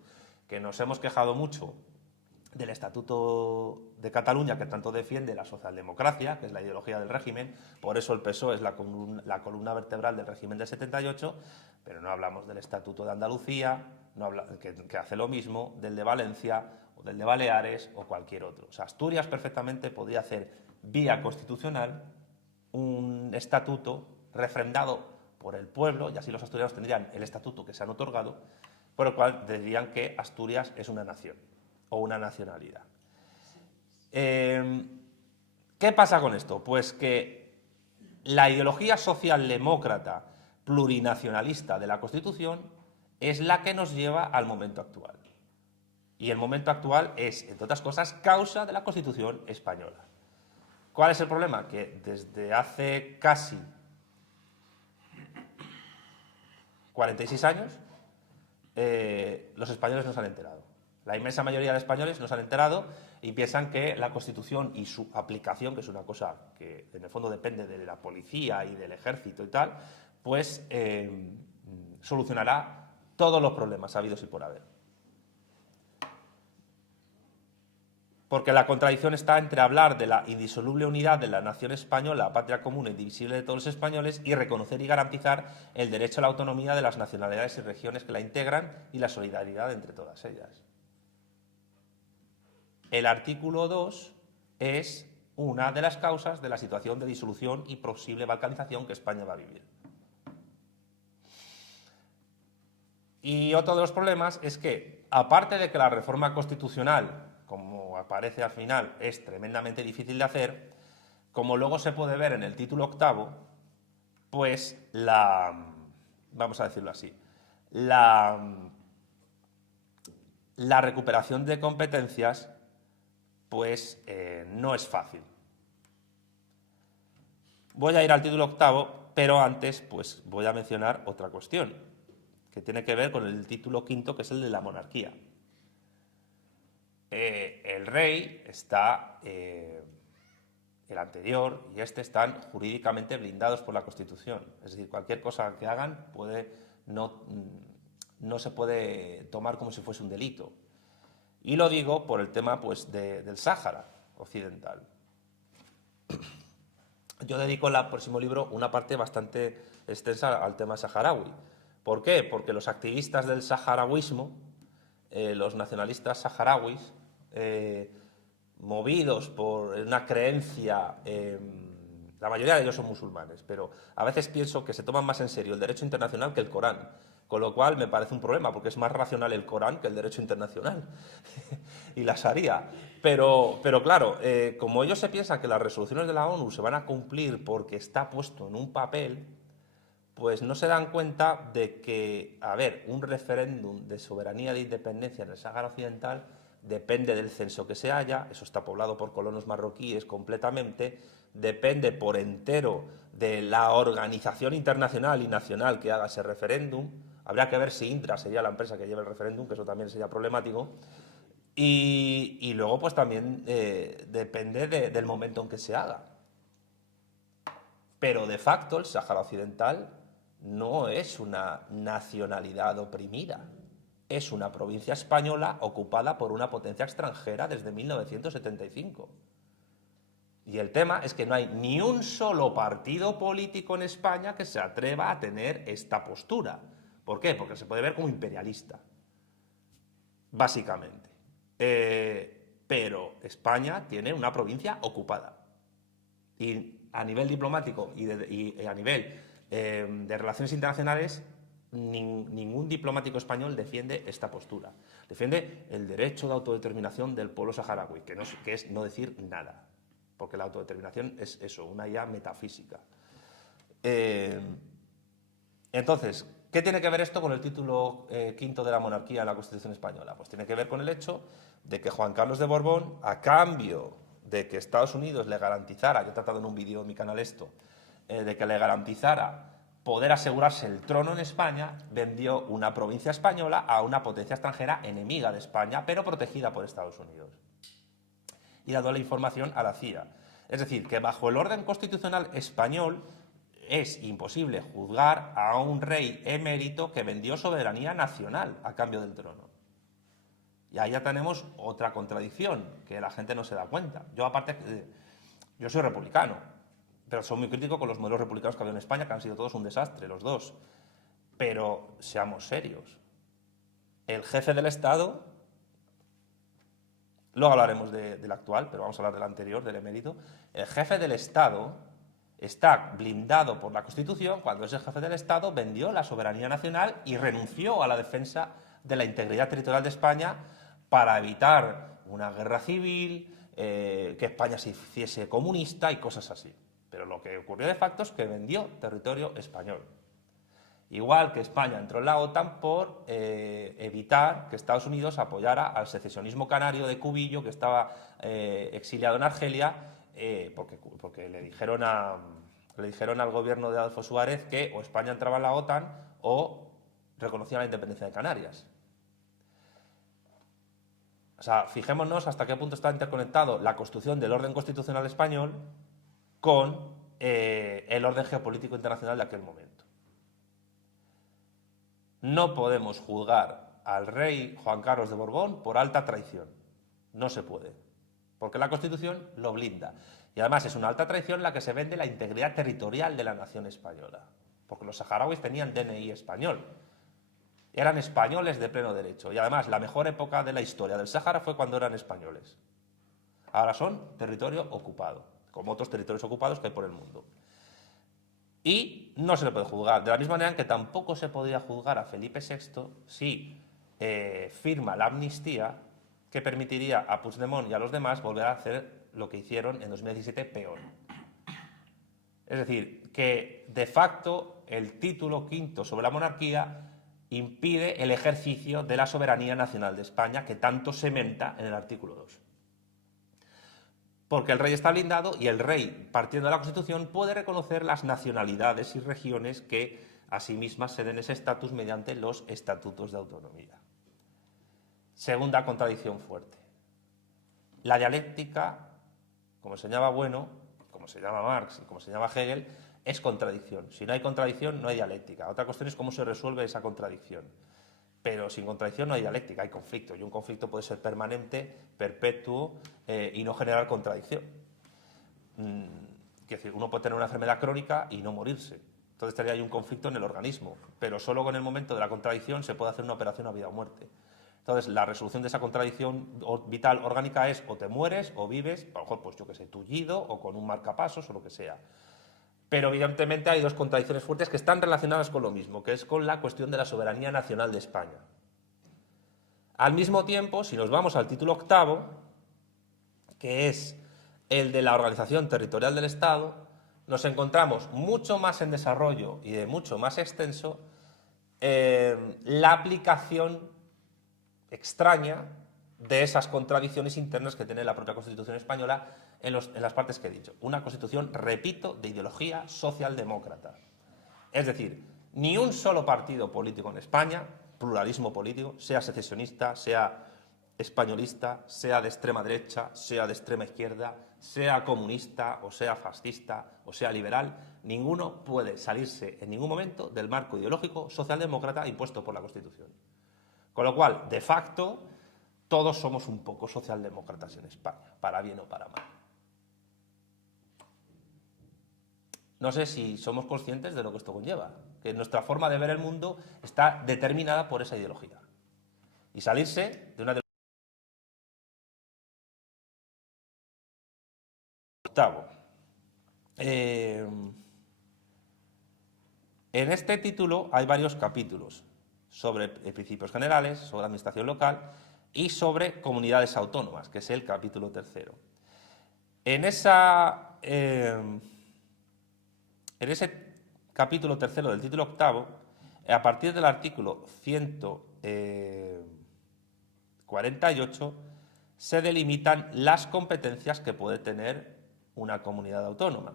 Que nos hemos quejado mucho del Estatuto de Cataluña, que tanto defiende la socialdemocracia, que es la ideología del régimen, por eso el PSOE es la columna vertebral del régimen del 78, pero no hablamos del Estatuto de Andalucía, que hace lo mismo, del de Valencia, o del de Baleares, o cualquier otro. O sea, Asturias perfectamente podría hacer vía constitucional un estatuto refrendado por el pueblo, y así los asturianos tendrían el estatuto que se han otorgado, por lo cual dirían que Asturias es una nación o una nacionalidad. ¿Qué pasa con esto? Pues que la ideología socialdemócrata plurinacionalista de la Constitución es la que nos lleva al momento actual. Y el momento actual es, entre otras cosas, causa de la Constitución española. ¿Cuál es el problema? Que desde hace casi 46 años los españoles no se han enterado. La inmensa mayoría de españoles no se han enterado y piensan que la Constitución y su aplicación, que es una cosa que en el fondo depende de la policía y del ejército y tal, pues solucionará todos los problemas habidos y por haber. Porque la contradicción está entre hablar de la indisoluble unidad de la nación española, patria común e indivisible de todos los españoles, y reconocer y garantizar el derecho a la autonomía de las nacionalidades y regiones que la integran y la solidaridad entre todas ellas. El artículo 2 es una de las causas de la situación de disolución y posible balcanización que España va a vivir. Y otro de los problemas es que, aparte de que la reforma constitucional, como aparece al final, es tremendamente difícil de hacer, como luego se puede ver en el título octavo, pues vamos a decirlo así, la recuperación de competencias pues no es fácil. Voy a ir al título octavo, pero antes pues voy a mencionar otra cuestión, que tiene que ver con el título quinto, que es el de la monarquía. El rey está, el anterior y este están jurídicamente blindados por la Constitución. Es decir, cualquier cosa que hagan no se puede tomar como si fuese un delito. Y lo digo por el tema pues, del Sáhara Occidental. Yo dedico en el próximo libro una parte bastante extensa al tema saharaui. ¿Por qué? Porque los activistas del saharaui, los nacionalistas saharauis, movidos por una creencia, la mayoría de ellos son musulmanes, pero a veces pienso que se toman más en serio el derecho internacional que el Corán, Con lo cual me parece un problema, porque es más racional el Corán que el derecho internacional y la Sharia. Pero claro, como ellos se piensan que las resoluciones de la ONU se van a cumplir porque está puesto en un papel, pues no se dan cuenta de que, a ver, un referéndum de soberanía de independencia en el Sáhara Occidental depende del censo que se haya, eso está poblado por colonos marroquíes completamente, depende por entero de la organización internacional y nacional que haga ese referéndum. Habría que ver si Indra sería la empresa que lleve el referéndum, que eso también sería problemático. Y luego, pues también depende del momento en que se haga. Pero de facto, el Sáhara Occidental no es una nacionalidad oprimida. Es una provincia española ocupada por una potencia extranjera desde 1975. Y el tema es que no hay ni un solo partido político en España que se atreva a tener esta postura. ¿Por qué? Porque se puede ver como imperialista, básicamente. Pero España tiene una provincia ocupada. Y a nivel diplomático y a nivel de relaciones internacionales, ningún diplomático español defiende esta postura. Defiende el derecho de autodeterminación del pueblo saharaui, que es no decir nada, porque la autodeterminación es eso, una idea metafísica. Entonces, ¿qué tiene que ver esto con el título quinto de la monarquía en la Constitución española? Pues tiene que ver con el hecho de que Juan Carlos de Borbón, a cambio de que Estados Unidos le garantizara, yo he tratado en un vídeo en mi canal esto, de que le garantizara poder asegurarse el trono en España, vendió una provincia española a una potencia extranjera enemiga de España, pero protegida por Estados Unidos. Y dado la información a la CIA. Es decir, que bajo el orden constitucional español es imposible juzgar a un rey emérito que vendió soberanía nacional a cambio del trono. Y ahí ya tenemos otra contradicción, que la gente no se da cuenta. Yo aparte, yo soy republicano, pero soy muy crítico con los modelos republicanos que ha habido en España, que han sido todos un desastre, los dos. Pero seamos serios. El jefe del Estado, luego hablaremos del actual, pero vamos a hablar del anterior, del emérito. El jefe del Estado está blindado por la Constitución cuando ese jefe del Estado vendió la soberanía nacional y renunció a la defensa de la integridad territorial de España para evitar una guerra civil, que España se hiciese comunista y cosas así. Pero lo que ocurrió de facto es que vendió territorio español. Igual que España entró en la OTAN por evitar que Estados Unidos apoyara al secesionismo canario de Cubillo, que estaba exiliado en Argelia, porque le dijeron al gobierno de Adolfo Suárez que o España entraba en la OTAN o reconocía la independencia de Canarias. O sea, fijémonos hasta qué punto está interconectado la construcción del orden constitucional español con el orden geopolítico internacional de aquel momento. No podemos juzgar al rey Juan Carlos de Borbón por alta traición. No se puede. Porque la Constitución lo blinda. Y además es una alta traición la que se vende la integridad territorial de la nación española. Porque los saharauis tenían DNI español. Eran españoles de pleno derecho. Y además la mejor época de la historia del Sáhara fue cuando eran españoles. Ahora son territorio ocupado, como otros territorios ocupados que hay por el mundo. Y no se le puede juzgar. De la misma manera en que tampoco se podía juzgar a Felipe VI si firma la amnistía que permitiría a Puigdemont y a los demás volver a hacer lo que hicieron en 2017 peor. Es decir, que de facto el título quinto sobre la monarquía impide el ejercicio de la soberanía nacional de España que tanto se menta en el artículo 2. Porque el rey está blindado y el rey, partiendo de la Constitución, puede reconocer las nacionalidades y regiones que a sí mismas se den ese estatus mediante los estatutos de autonomía. Segunda contradicción fuerte. La dialéctica, como señalaba Bueno, como se llama Marx y como se llama Hegel, es contradicción. Si no hay contradicción, no hay dialéctica. Otra cuestión es cómo se resuelve esa contradicción. Pero sin contradicción no hay dialéctica, hay conflicto. Y un conflicto puede ser permanente, perpetuo y no generar contradicción. Quiero decir, uno puede tener una enfermedad crónica y no morirse. Entonces estaría ahí un conflicto en el organismo. Pero solo con el momento de la contradicción se puede hacer una operación a vida o muerte. Entonces la resolución de esa contradicción vital orgánica es o te mueres o vives, a lo mejor pues yo que sé, tullido o con un marcapasos o lo que sea. Pero evidentemente hay dos contradicciones fuertes que están relacionadas con lo mismo, que es con la cuestión de la soberanía nacional de España. Al mismo tiempo, si nos vamos al título octavo, que es el de la organización territorial del Estado, nos encontramos mucho más en desarrollo y de mucho más extenso la aplicación extraña de esas contradicciones internas que tiene la propia Constitución española en las partes que he dicho. Una Constitución, repito, de ideología socialdemócrata. Es decir, ni un solo partido político en España, pluralismo político, sea secesionista, sea españolista, sea de extrema derecha, sea de extrema izquierda, sea comunista o sea fascista o sea liberal, ninguno puede salirse en ningún momento del marco ideológico socialdemócrata impuesto por la Constitución. Con lo cual, de facto, todos somos un poco socialdemócratas en España, para bien o para mal. No sé si somos conscientes de lo que esto conlleva, que nuestra forma de ver el mundo está determinada por esa ideología. Y salirse de una ideología. Octavo. En este título hay varios capítulos sobre principios generales, sobre administración local y sobre comunidades autónomas, que es el capítulo tercero. En ese capítulo tercero del título octavo, a partir del artículo 148, se delimitan las competencias que puede tener una comunidad autónoma.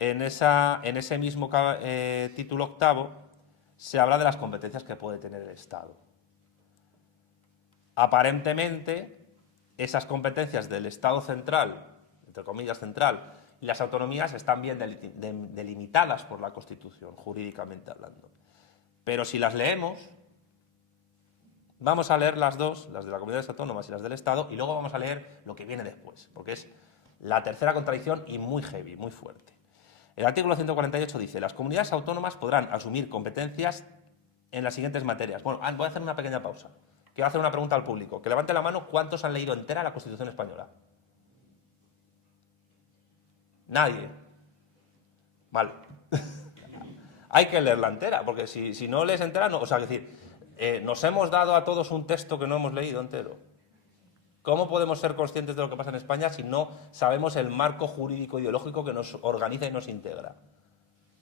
En ese mismo título octavo se habla de las competencias que puede tener el Estado. Aparentemente, esas competencias del Estado central, entre comillas central, y las autonomías están bien delimitadas por la Constitución, jurídicamente hablando. Pero si las leemos, vamos a leer las dos, las de las comunidades autónomas y las del Estado, y luego vamos a leer lo que viene después, porque es la tercera contradicción y muy heavy, muy fuerte. El artículo 148 dice: las comunidades autónomas podrán asumir competencias en las siguientes materias. Bueno, voy a hacer una pequeña pausa. Quiero hacer una pregunta al público. Que levante la mano cuántos han leído entera la Constitución española. Nadie. Vale. Hay que leerla entera, porque si no lees entera, no. O sea, es decir, nos hemos dado a todos un texto que no hemos leído entero. ¿Cómo podemos ser conscientes de lo que pasa en España si no sabemos el marco jurídico ideológico que nos organiza y nos integra?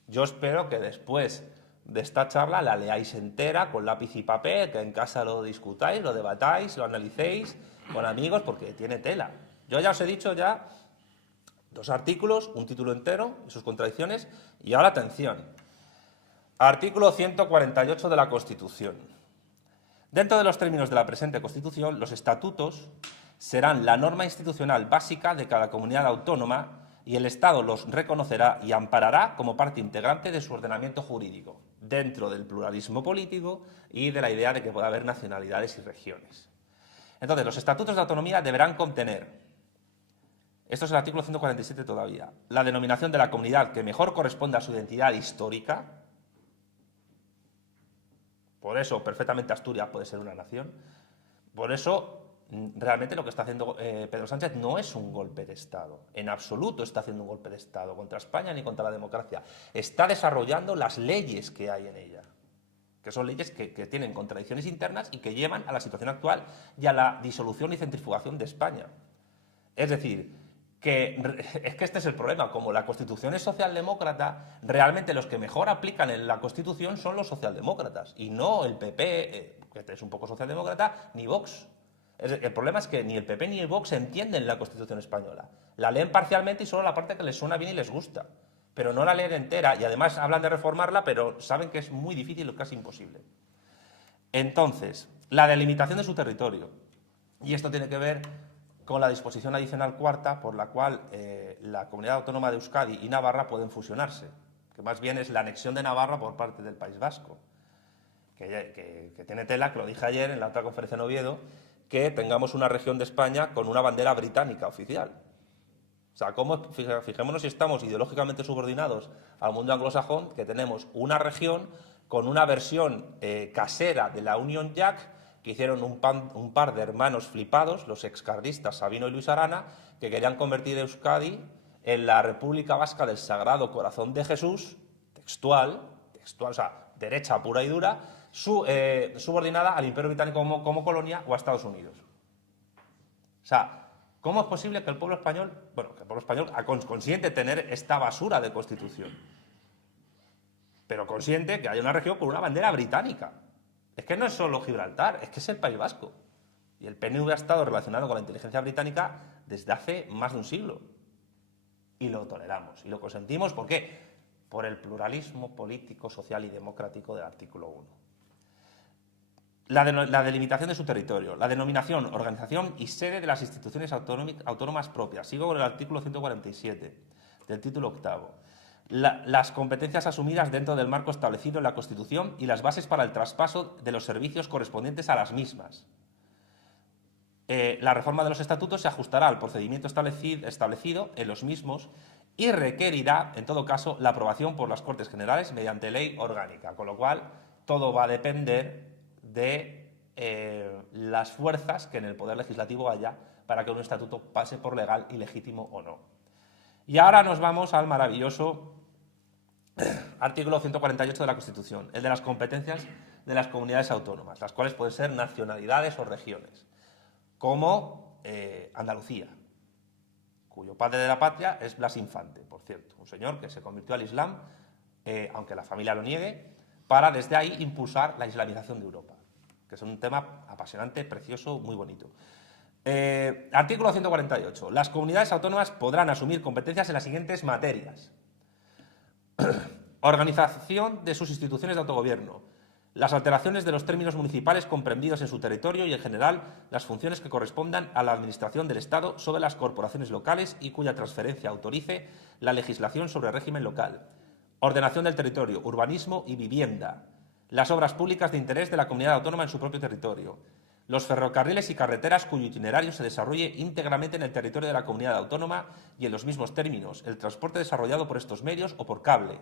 Yo espero que después de esta charla la leáis entera con lápiz y papel, que en casa lo discutáis, lo debatáis, lo analicéis con amigos, porque tiene tela. Yo ya os he dicho ya 2 artículos, un título entero y sus contradicciones, y ahora atención. Artículo 148 de la Constitución. Dentro de los términos de la presente Constitución, los estatutos serán la norma institucional básica de cada comunidad autónoma y el Estado los reconocerá y amparará como parte integrante de su ordenamiento jurídico, dentro del pluralismo político y de la idea de que pueda haber nacionalidades y regiones. Entonces, los estatutos de autonomía deberán contener, esto es el artículo 147 todavía, la denominación de la comunidad que mejor corresponda a su identidad histórica. Por eso, perfectamente Asturias puede ser una nación. Por eso, realmente lo que está haciendo Pedro Sánchez no es un golpe de Estado. En absoluto está haciendo un golpe de Estado contra España ni contra la democracia. Está desarrollando las leyes que hay en ella, que son leyes que tienen contradicciones internas y que llevan a la situación actual y a la disolución y centrifugación de España. Es decir, es que este es el problema. Como la Constitución es socialdemócrata, realmente los que mejor aplican en la Constitución son los socialdemócratas y no el PP, que es un poco socialdemócrata, ni Vox. El problema es que ni el PP ni el Vox entienden la Constitución española. La leen parcialmente y solo la parte que les suena bien y les gusta, pero no la leen entera, y además hablan de reformarla, pero saben que es muy difícil o casi imposible. Entonces, la delimitación de su territorio. Y esto tiene que ver con la disposición adicional cuarta, por la cual la Comunidad Autónoma de Euskadi y Navarra pueden fusionarse, que más bien es la anexión de Navarra por parte del País Vasco, que tiene tela, que lo dije ayer en la otra conferencia en Oviedo, que tengamos una región de España con una bandera británica oficial. O sea, fijémonos si estamos ideológicamente subordinados al mundo anglosajón, que tenemos una región con una versión casera de la Union Jack, que hicieron un par de hermanos flipados, los excarlistas Sabino y Luis Arana, que querían convertir Euskadi en la República Vasca del Sagrado Corazón de Jesús, textual, o sea, derecha pura y dura, subordinada al Imperio Británico como colonia o a Estados Unidos. O sea, ¿cómo es posible que el pueblo español, consiente tener esta basura de constitución? Pero consiente que haya una región con una bandera británica. Es que no es solo Gibraltar, es que es el País Vasco. Y el PNV ha estado relacionado con la inteligencia británica desde hace más de un siglo. Y lo toleramos, y lo consentimos. ¿Por qué? Por el pluralismo político, social y democrático del artículo 1. La delimitación de su territorio, la denominación, organización y sede de las instituciones autónomas propias. Sigo con el artículo 147 del título 8. Las competencias asumidas dentro del marco establecido en la Constitución y las bases para el traspaso de los servicios correspondientes a las mismas. La reforma de los estatutos se ajustará al procedimiento establecido en los mismos y requerirá, en todo caso, la aprobación por las Cortes Generales mediante ley orgánica, con lo cual todo va a depender de las fuerzas que en el Poder Legislativo haya para que un estatuto pase por legal y legítimo o no. Y ahora nos vamos al maravilloso artículo 148 de la Constitución, el de las competencias de las comunidades autónomas, las cuales pueden ser nacionalidades o regiones, como Andalucía, cuyo padre de la patria es Blas Infante, por cierto, un señor que se convirtió al Islam, aunque la familia lo niegue, para desde ahí impulsar la islamización de Europa, que es un tema apasionante, precioso, muy bonito. Artículo 148. Las comunidades autónomas podrán asumir competencias en las siguientes materias. Organización de sus instituciones de autogobierno, las alteraciones de los términos municipales comprendidos en su territorio y, en general, las funciones que correspondan a la administración del Estado sobre las corporaciones locales y cuya transferencia autorice la legislación sobre el régimen local. Ordenación del territorio, urbanismo y vivienda. Las obras públicas de interés de la comunidad autónoma en su propio territorio. Los ferrocarriles y carreteras cuyo itinerario se desarrolle íntegramente en el territorio de la comunidad autónoma y en los mismos términos. El transporte desarrollado por estos medios o por cable.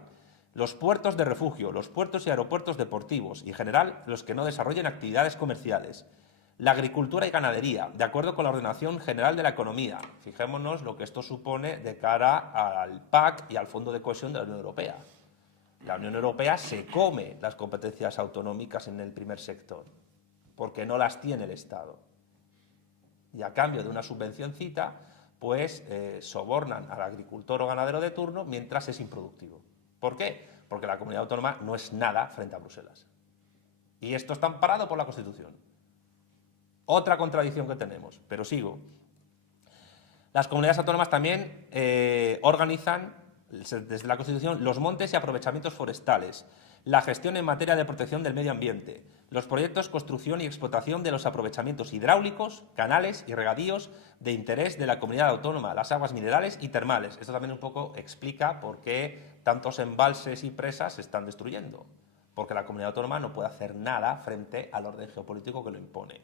Los puertos de refugio, los puertos y aeropuertos deportivos y, en general, los que no desarrollen actividades comerciales. La agricultura y ganadería, de acuerdo con la ordenación general de la economía. Fijémonos lo que esto supone de cara al PAC y al Fondo de Cohesión de la Unión Europea. La Unión Europea se come las competencias autonómicas en el primer sector, porque no las tiene el Estado. Y a cambio de una subvencioncita, pues sobornan al agricultor o ganadero de turno mientras es improductivo. ¿Por qué? Porque la comunidad autónoma no es nada frente a Bruselas. Y esto está amparado por la Constitución. Otra contradicción que tenemos, pero sigo. Las comunidades autónomas también organizan, desde la Constitución, los montes y aprovechamientos forestales, la gestión en materia de protección del medio ambiente, los proyectos, construcción y explotación de los aprovechamientos hidráulicos, canales y regadíos de interés de la comunidad autónoma, las aguas minerales y termales. Esto también un poco explica por qué tantos embalses y presas se están destruyendo, porque la comunidad autónoma no puede hacer nada frente al orden geopolítico que lo impone.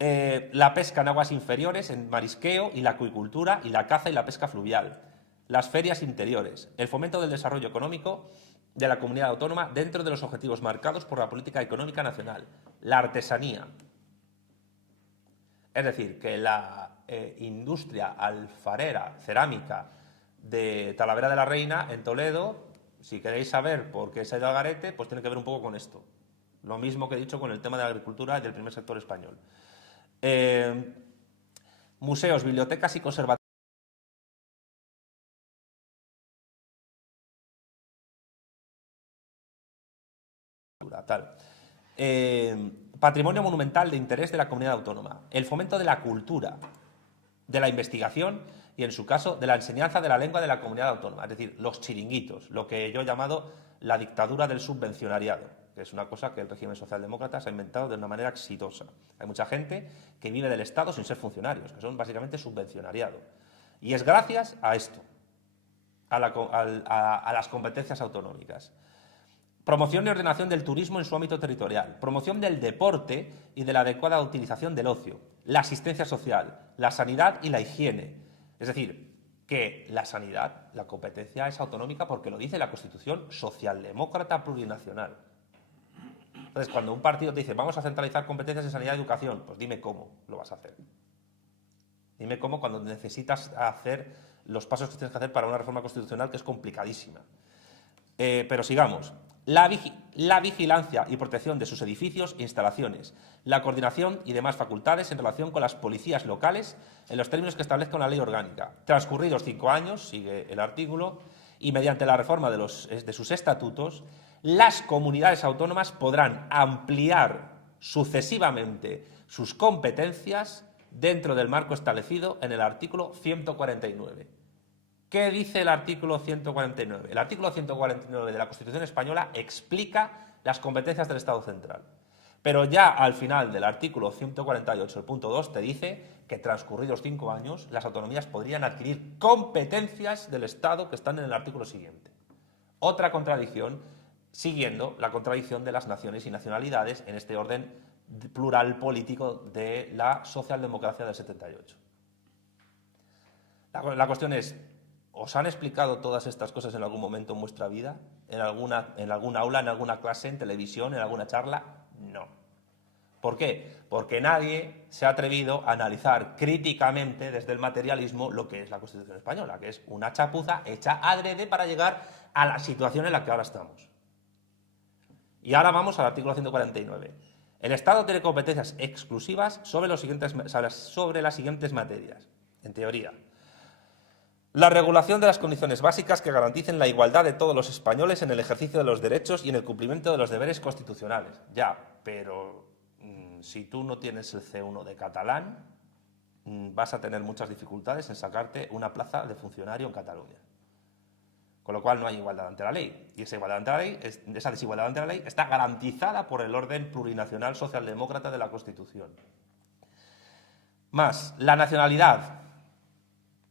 La pesca en aguas inferiores, en marisqueo, y la acuicultura y la caza y la pesca fluvial, las ferias interiores, el fomento del desarrollo económico de la comunidad autónoma dentro de los objetivos marcados por la política económica nacional, la artesanía. Es decir, que la industria alfarera, cerámica de Talavera de la Reina, en Toledo, si queréis saber por qué se ha ido al garete, pues tiene que ver un poco con esto. Lo mismo que he dicho con el tema de la agricultura y del primer sector español. Museos, bibliotecas y conservatorios. Patrimonio monumental de interés de la comunidad autónoma, el fomento de la cultura, de la investigación y, en su caso, de la enseñanza de la lengua de la comunidad autónoma, es decir, los chiringuitos, lo que yo he llamado la dictadura del subvencionariado, que es una cosa que el régimen socialdemócrata se ha inventado de una manera exitosa. Hay mucha gente que vive del Estado sin ser funcionarios, que son básicamente subvencionariado. Y es gracias a esto, a las competencias autonómicas. Promoción y ordenación del turismo en su ámbito territorial, promoción del deporte y de la adecuada utilización del ocio, la asistencia social, la sanidad y la higiene. Es decir, que la sanidad, la competencia es autonómica porque lo dice la Constitución socialdemócrata plurinacional. Entonces, cuando un partido te dice vamos a centralizar competencias en sanidad y educación, pues dime cómo lo vas a hacer. Dime cómo cuando necesitas hacer los pasos que tienes que hacer para una reforma constitucional que es complicadísima. Pero sigamos. La vigilancia y protección de sus edificios e instalaciones, la coordinación y demás facultades en relación con las policías locales en los términos que establezca una ley orgánica. Transcurridos 5 años, sigue el artículo, y mediante la reforma de sus estatutos, las comunidades autónomas podrán ampliar sucesivamente sus competencias dentro del marco establecido en el artículo 149. ¿Qué dice el artículo 149? El artículo 149 de la Constitución española explica las competencias del Estado central. Pero ya al final del artículo 148, el punto 2, te dice que transcurridos 5 años las autonomías podrían adquirir competencias del Estado que están en el artículo siguiente. Otra contradicción, siguiendo la contradicción de las naciones y nacionalidades en este orden plural político de la socialdemocracia del 78. La cuestión es, ¿os han explicado todas estas cosas en algún momento en vuestra vida? ¿En algún aula, en alguna clase, en televisión, en alguna charla? No. ¿Por qué? Porque nadie se ha atrevido a analizar críticamente desde el materialismo lo que es la Constitución española, que es una chapuza hecha adrede para llegar a la situación en la que ahora estamos. Y ahora vamos al artículo 149. El Estado tiene competencias exclusivas sobre las siguientes materias, en teoría. La regulación de las condiciones básicas que garanticen la igualdad de todos los españoles en el ejercicio de los derechos y en el cumplimiento de los deberes constitucionales. Ya, pero si tú no tienes el C1 de catalán, vas a tener muchas dificultades en sacarte una plaza de funcionario en Cataluña. Con lo cual no hay igualdad ante la ley. Y esa desigualdad ante la ley está garantizada por el orden plurinacional socialdemócrata de la Constitución. Más, la nacionalidad.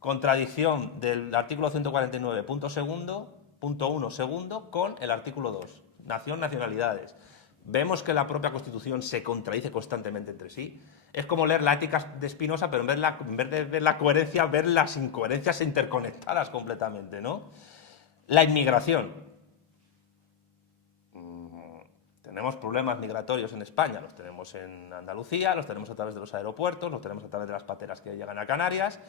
Contradicción del artículo 149, punto 1 segundo, con el artículo 2. Nación, nacionalidades. Vemos que la propia Constitución se contradice constantemente entre sí. Es como leer la Ética de Spinoza, pero en vez de ver la coherencia, ver las incoherencias interconectadas completamente, ¿no? La inmigración. Tenemos problemas migratorios en España, los tenemos en Andalucía, los tenemos a través de los aeropuertos, los tenemos a través de las pateras que llegan a Canarias.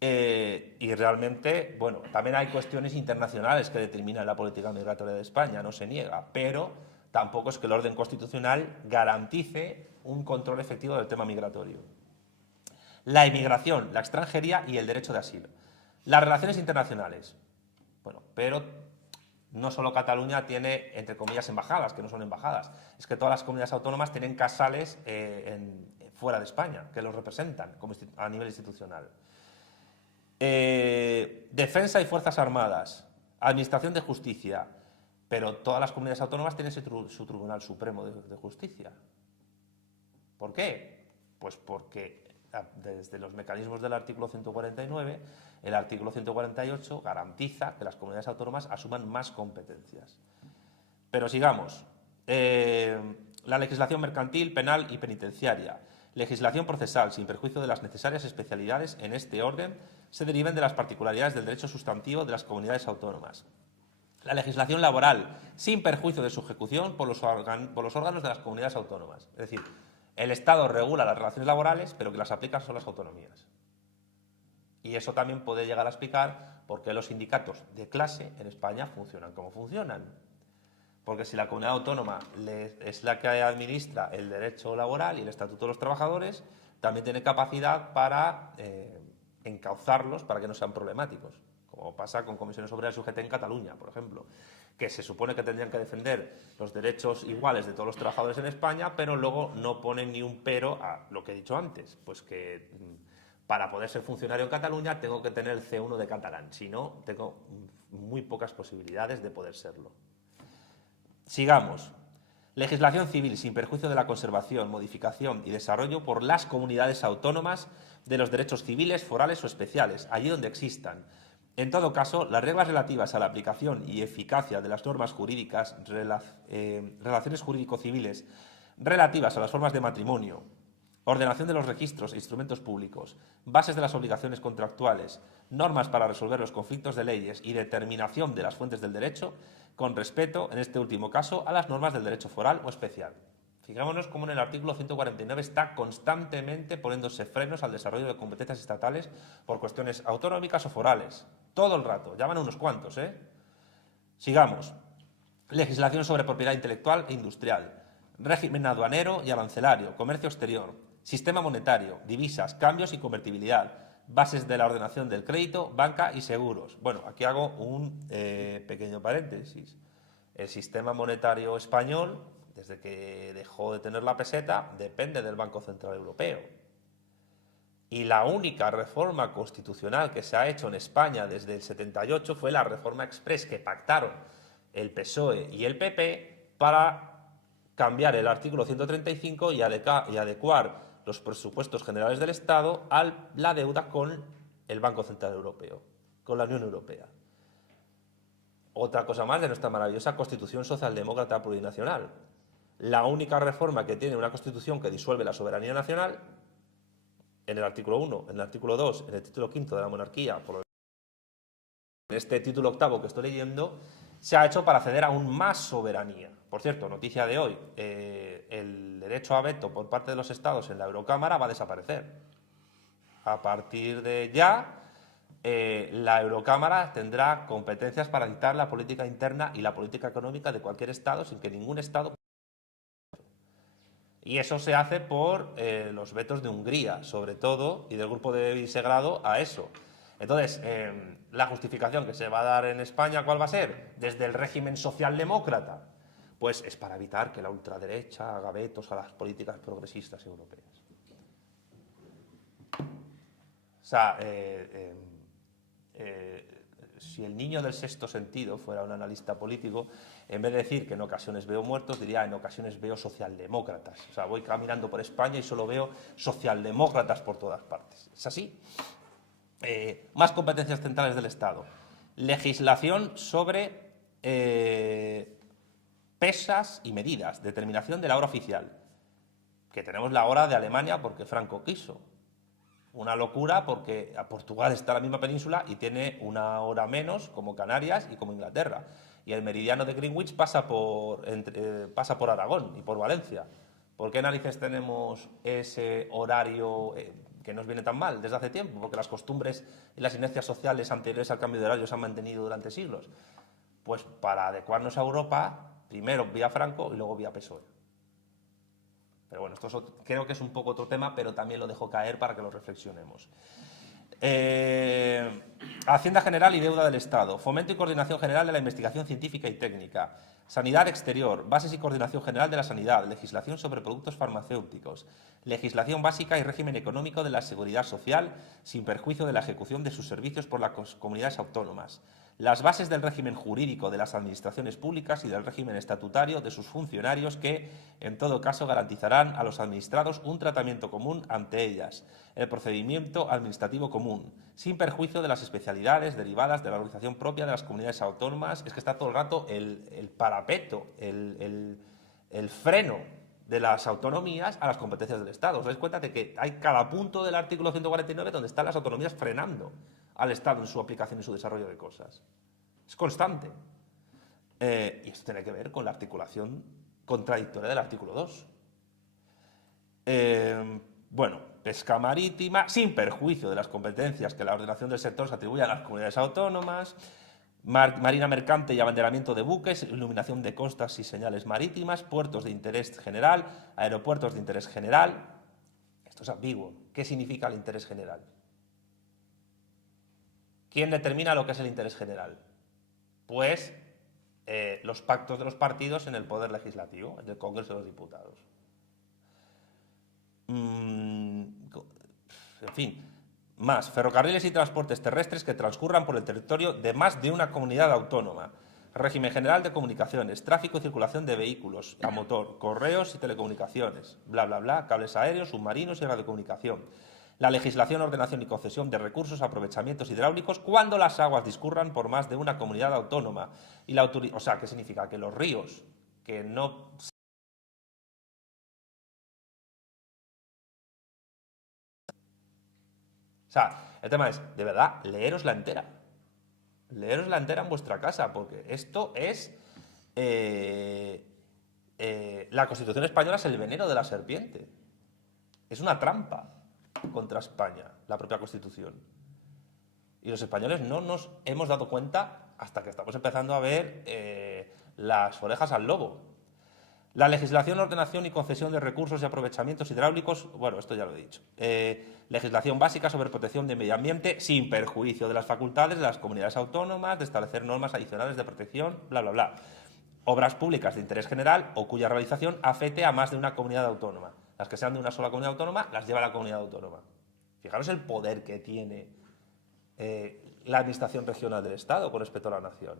Y realmente, bueno, también hay cuestiones internacionales que determinan la política migratoria de España, no se niega, pero tampoco es que el orden constitucional garantice un control efectivo del tema migratorio. La inmigración, la extranjería y el derecho de asilo. Las relaciones internacionales. Bueno, pero no solo Cataluña tiene, entre comillas, embajadas, que no son embajadas, es que todas las comunidades autónomas tienen casales fuera de España, que los representan a nivel institucional. Defensa y Fuerzas Armadas, Administración de Justicia, pero todas las comunidades autónomas tienen su Tribunal Supremo de Justicia. ¿Por qué? Pues porque desde los mecanismos del artículo 149, el artículo 148 garantiza que las comunidades autónomas asuman más competencias. Pero sigamos. La legislación mercantil, penal y penitenciaria. Legislación procesal, sin perjuicio de las necesarias especialidades en este orden, se deriven de las particularidades del derecho sustantivo de las comunidades autónomas. La legislación laboral, sin perjuicio de su ejecución por los órganos de las comunidades autónomas. Es decir, el Estado regula las relaciones laborales, pero que las aplican son las autonomías. Y eso también puede llegar a explicar por qué los sindicatos de clase en España funcionan como funcionan. Porque si la comunidad autónoma es la que administra el derecho laboral y el estatuto de los trabajadores, también tiene capacidad para encauzarlos para que no sean problemáticos, como pasa con comisiones obreras y UGT en Cataluña, por ejemplo, que se supone que tendrían que defender los derechos iguales de todos los trabajadores en España, pero luego no ponen ni un pero a lo que he dicho antes, pues que para poder ser funcionario en Cataluña tengo que tener el C1 de catalán, si no, tengo muy pocas posibilidades de poder serlo. Sigamos. Legislación civil sin perjuicio de la conservación, modificación y desarrollo por las comunidades autónomas de los derechos civiles, forales o especiales, allí donde existan. En todo caso, las reglas relativas a la aplicación y eficacia de las normas jurídicas, relaciones jurídico-civiles relativas a las formas de matrimonio, ordenación de los registros e instrumentos públicos, bases de las obligaciones contractuales, normas para resolver los conflictos de leyes y determinación de las fuentes del derecho, con respeto, en este último caso, a las normas del derecho foral o especial. Fijémonos cómo en el artículo 149 está constantemente poniéndose frenos al desarrollo de competencias estatales por cuestiones autonómicas o forales. Todo el rato, ya van unos cuantos, ¿eh? Sigamos. Legislación sobre propiedad intelectual e industrial, régimen aduanero y arancelario, comercio exterior, sistema monetario, divisas, cambios y convertibilidad, bases de la ordenación del crédito, banca y seguros. Bueno, aquí hago un pequeño paréntesis. El sistema monetario español, desde que dejó de tener la peseta, depende del Banco Central Europeo. Y la única reforma constitucional que se ha hecho en España desde el 78 fue la reforma exprés que pactaron el PSOE y el PP para cambiar el artículo 135 y adecuar los presupuestos generales del Estado a la deuda con el Banco Central Europeo, con la Unión Europea. Otra cosa más de nuestra maravillosa Constitución Socialdemócrata Plurinacional. La única reforma que tiene una Constitución que disuelve la soberanía nacional, en el artículo 1, en el artículo 2, en el título 5 de la monarquía, en este título 8 que estoy leyendo, se ha hecho para acceder a aún más soberanía. Por cierto, noticia de hoy, el derecho a veto por parte de los estados en la Eurocámara va a desaparecer. A partir de ya, la Eurocámara tendrá competencias para dictar la política interna y la política económica de cualquier estado sin que ningún estado... Y eso se hace por los vetos de Hungría, sobre todo, y del grupo de Visegrado a eso. Entonces, la justificación que se va a dar en España, ¿cuál va a ser? Desde el régimen socialdemócrata. Pues es para evitar que la ultraderecha haga vetos a las políticas progresistas europeas. O sea, si el niño del sexto sentido fuera un analista político, en vez de decir que en ocasiones veo muertos, diría en ocasiones veo socialdemócratas. O sea, voy caminando por España y solo veo socialdemócratas por todas partes. ¿Es así? Más competencias centrales del Estado. Legislación sobre pesas y medidas. Determinación de la hora oficial. Que tenemos la hora de Alemania porque Franco quiso. Una locura porque a Portugal está en la misma península y tiene una hora menos, como Canarias y como Inglaterra. Y el meridiano de Greenwich pasa por Aragón y por Valencia. ¿Por qué narices tenemos ese horario que nos viene tan mal desde hace tiempo? Porque las costumbres y las inercias sociales anteriores al cambio de horario se han mantenido durante siglos. Pues para adecuarnos a Europa, primero vía Franco y luego vía PSOE. Pero bueno, esto creo que es un poco otro tema, pero también lo dejo caer para que lo reflexionemos. Hacienda General y deuda del Estado. Fomento y coordinación general de la investigación científica y técnica. Sanidad exterior. Bases y coordinación general de la sanidad. Legislación sobre productos farmacéuticos. Legislación básica y régimen económico de la seguridad social, sin perjuicio de la ejecución de sus servicios por las comunidades autónomas. Las bases del régimen jurídico de las administraciones públicas y del régimen estatutario de sus funcionarios que, en todo caso, garantizarán a los administrados un tratamiento común ante ellas. El procedimiento administrativo común, sin perjuicio de las especialidades derivadas de la organización propia de las comunidades autónomas. Es que está todo el rato el parapeto, el freno de las autonomías a las competencias del Estado. Os dais cuenta de que hay cada punto del artículo 149 donde están las autonomías frenando al Estado en su aplicación y su desarrollo de cosas. Es constante. Y esto tiene que ver con la articulación contradictoria del artículo 2. Bueno, pesca marítima, sin perjuicio de las competencias que la ordenación del sector se atribuye a las comunidades autónomas. Marina mercante y abanderamiento de buques, iluminación de costas y señales marítimas, puertos de interés general, aeropuertos de interés general. Esto es ambiguo. ¿Qué significa el interés general? ¿Quién determina lo que es el interés general? Pues los pactos de los partidos en el poder legislativo, en el Congreso de los Diputados. En fin, más ferrocarriles y transportes terrestres que transcurran por el territorio de más de una comunidad autónoma. Régimen general de comunicaciones, tráfico y circulación de vehículos a motor, correos y telecomunicaciones, bla, bla, bla, cables aéreos, submarinos y radiocomunicación. La legislación, ordenación y concesión de recursos, aprovechamientos hidráulicos cuando las aguas discurran por más de una comunidad autónoma. Y o sea, ¿qué significa? Que los ríos que no... O sea, el tema es, de verdad, leerosla entera. Leerosla entera en vuestra casa, porque esto es la Constitución española es el veneno de la serpiente. Es una trampa contra España, la propia Constitución. Y los españoles no nos hemos dado cuenta hasta que estamos empezando a ver las orejas al lobo. La legislación, ordenación y concesión de recursos y aprovechamientos hidráulicos, bueno, esto ya lo he dicho. Legislación básica sobre protección del medio ambiente sin perjuicio de las facultades de las comunidades autónomas, de establecer normas adicionales de protección, bla, bla, bla. Obras públicas de interés general o cuya realización afecte a más de una comunidad autónoma. Las que sean de una sola comunidad autónoma las lleva la comunidad autónoma. Fijaros el poder que tiene la administración regional del Estado con respecto a la nación,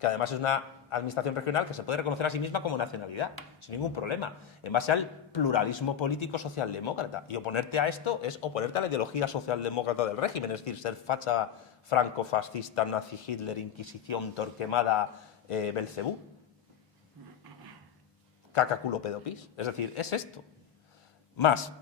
que además es una administración regional que se puede reconocer a sí misma como nacionalidad, sin ningún problema, en base al pluralismo político socialdemócrata. Y oponerte a esto es oponerte a la ideología socialdemócrata del régimen, es decir, ser facha franco-fascista, nazi, Hitler, Inquisición, Torquemada, Belcebú, caca, culo, pedo, pis. Es decir, es esto. Más,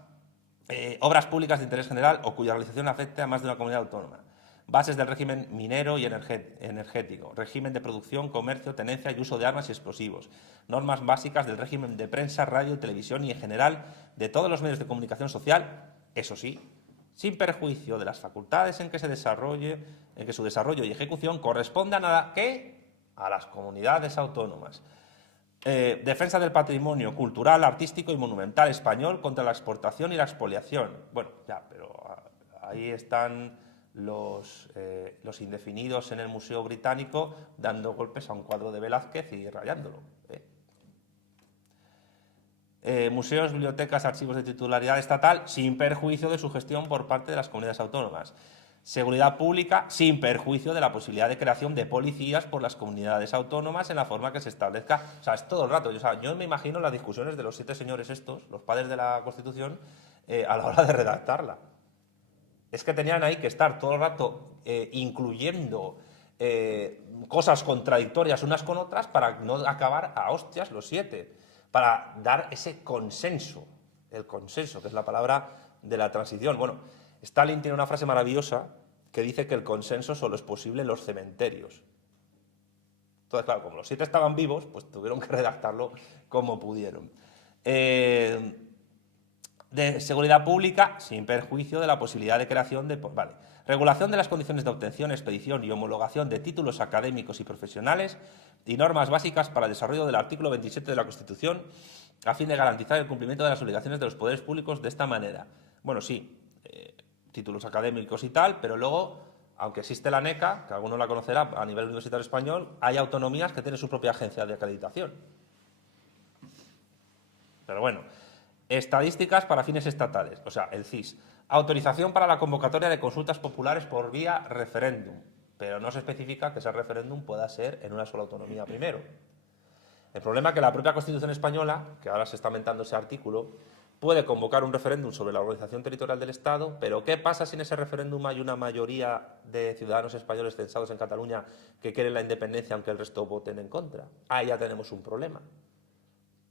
obras públicas de interés general o cuya realización afecte a más de una comunidad autónoma. Bases del régimen minero y energético, régimen de producción, comercio, tenencia y uso de armas y explosivos, normas básicas del régimen de prensa, radio, televisión y en general de todos los medios de comunicación social, eso sí, sin perjuicio de las facultades en que su desarrollo y ejecución correspondan a las comunidades autónomas. Defensa del patrimonio cultural, artístico y monumental español contra la exportación y la expoliación. Bueno, ya, pero ahí están los indefinidos en el Museo Británico dando golpes a un cuadro de Velázquez y rayándolo. Museos, bibliotecas, archivos de titularidad estatal sin perjuicio de su gestión por parte de las comunidades autónomas. Seguridad pública sin perjuicio de la posibilidad de creación de policías por las comunidades autónomas en la forma que se establezca. O sea, es todo el rato. Yo me imagino las discusiones de los 7 señores estos, los padres de la Constitución, a la hora de redactarla. Es que tenían ahí que estar todo el rato incluyendo cosas contradictorias unas con otras para no acabar a hostias los 7, para dar ese consenso, el consenso, que es la palabra de la transición. Bueno, Stalin tiene una frase maravillosa que dice que el consenso solo es posible en los cementerios. Entonces, claro, como los 7 estaban vivos, pues tuvieron que redactarlo como pudieron. De seguridad pública, sin perjuicio de la posibilidad de creación de... Vale. Regulación de las condiciones de obtención, expedición y homologación de títulos académicos y profesionales y normas básicas para el desarrollo del artículo 27 de la Constitución a fin de garantizar el cumplimiento de las obligaciones de los poderes públicos de esta manera. Bueno, sí, títulos académicos y tal, pero luego, aunque existe la NECA, que alguno la conocerá a nivel universitario español, hay autonomías que tienen su propia agencia de acreditación. Pero bueno... Estadísticas para fines estatales, o sea, el CIS. Autorización para la convocatoria de consultas populares por vía referéndum, pero no se especifica que ese referéndum pueda ser en una sola autonomía primero. El problema es que la propia Constitución española, que ahora se está aumentando ese artículo, puede convocar un referéndum sobre la organización territorial del Estado, pero ¿qué pasa si en ese referéndum hay una mayoría de ciudadanos españoles censados en Cataluña que quieren la independencia aunque el resto voten en contra? Ahí ya tenemos un problema.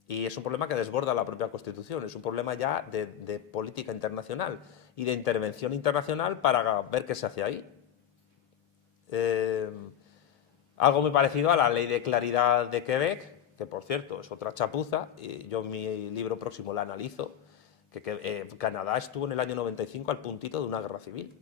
Y es un problema que desborda la propia Constitución, es un problema ya de política internacional y de intervención internacional para ver qué se hace ahí. Algo muy parecido a la Ley de Claridad de Quebec, que por cierto es otra chapuza, y yo en mi libro próximo la analizo, que Canadá estuvo en el año 95 al puntito de una guerra civil.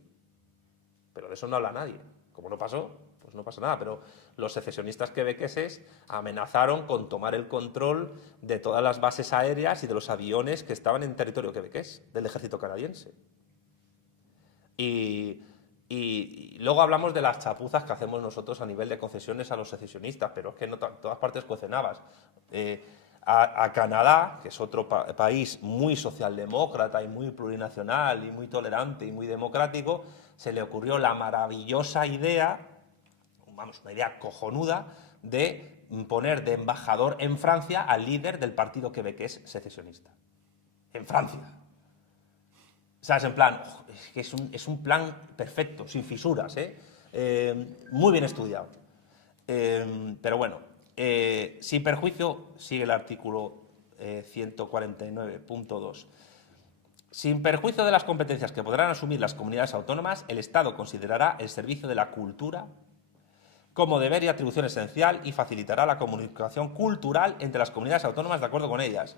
Pero de eso no habla nadie. Como no pasó, pues no pasa nada, pero los secesionistas quebequeses amenazaron con tomar el control de todas las bases aéreas y de los aviones que estaban en territorio quebequés, del ejército canadiense. Y luego hablamos de las chapuzas que hacemos nosotros a nivel de concesiones a los secesionistas, pero es que en todas partes cuecen habas. A Canadá, que es otro país muy socialdemócrata y muy plurinacional y muy tolerante y muy democrático, se le ocurrió la maravillosa idea, vamos, una idea cojonuda, de poner de embajador en Francia al líder del partido quebequés secesionista. En Francia. O sea, es en plan, es un plan perfecto, sin fisuras, muy bien estudiado. Pero bueno, sin perjuicio, sigue el artículo 149.2. Sin perjuicio de las competencias que podrán asumir las comunidades autónomas, el Estado considerará el servicio de la cultura como deber y atribución esencial y facilitará la comunicación cultural entre las comunidades autónomas de acuerdo con ellas.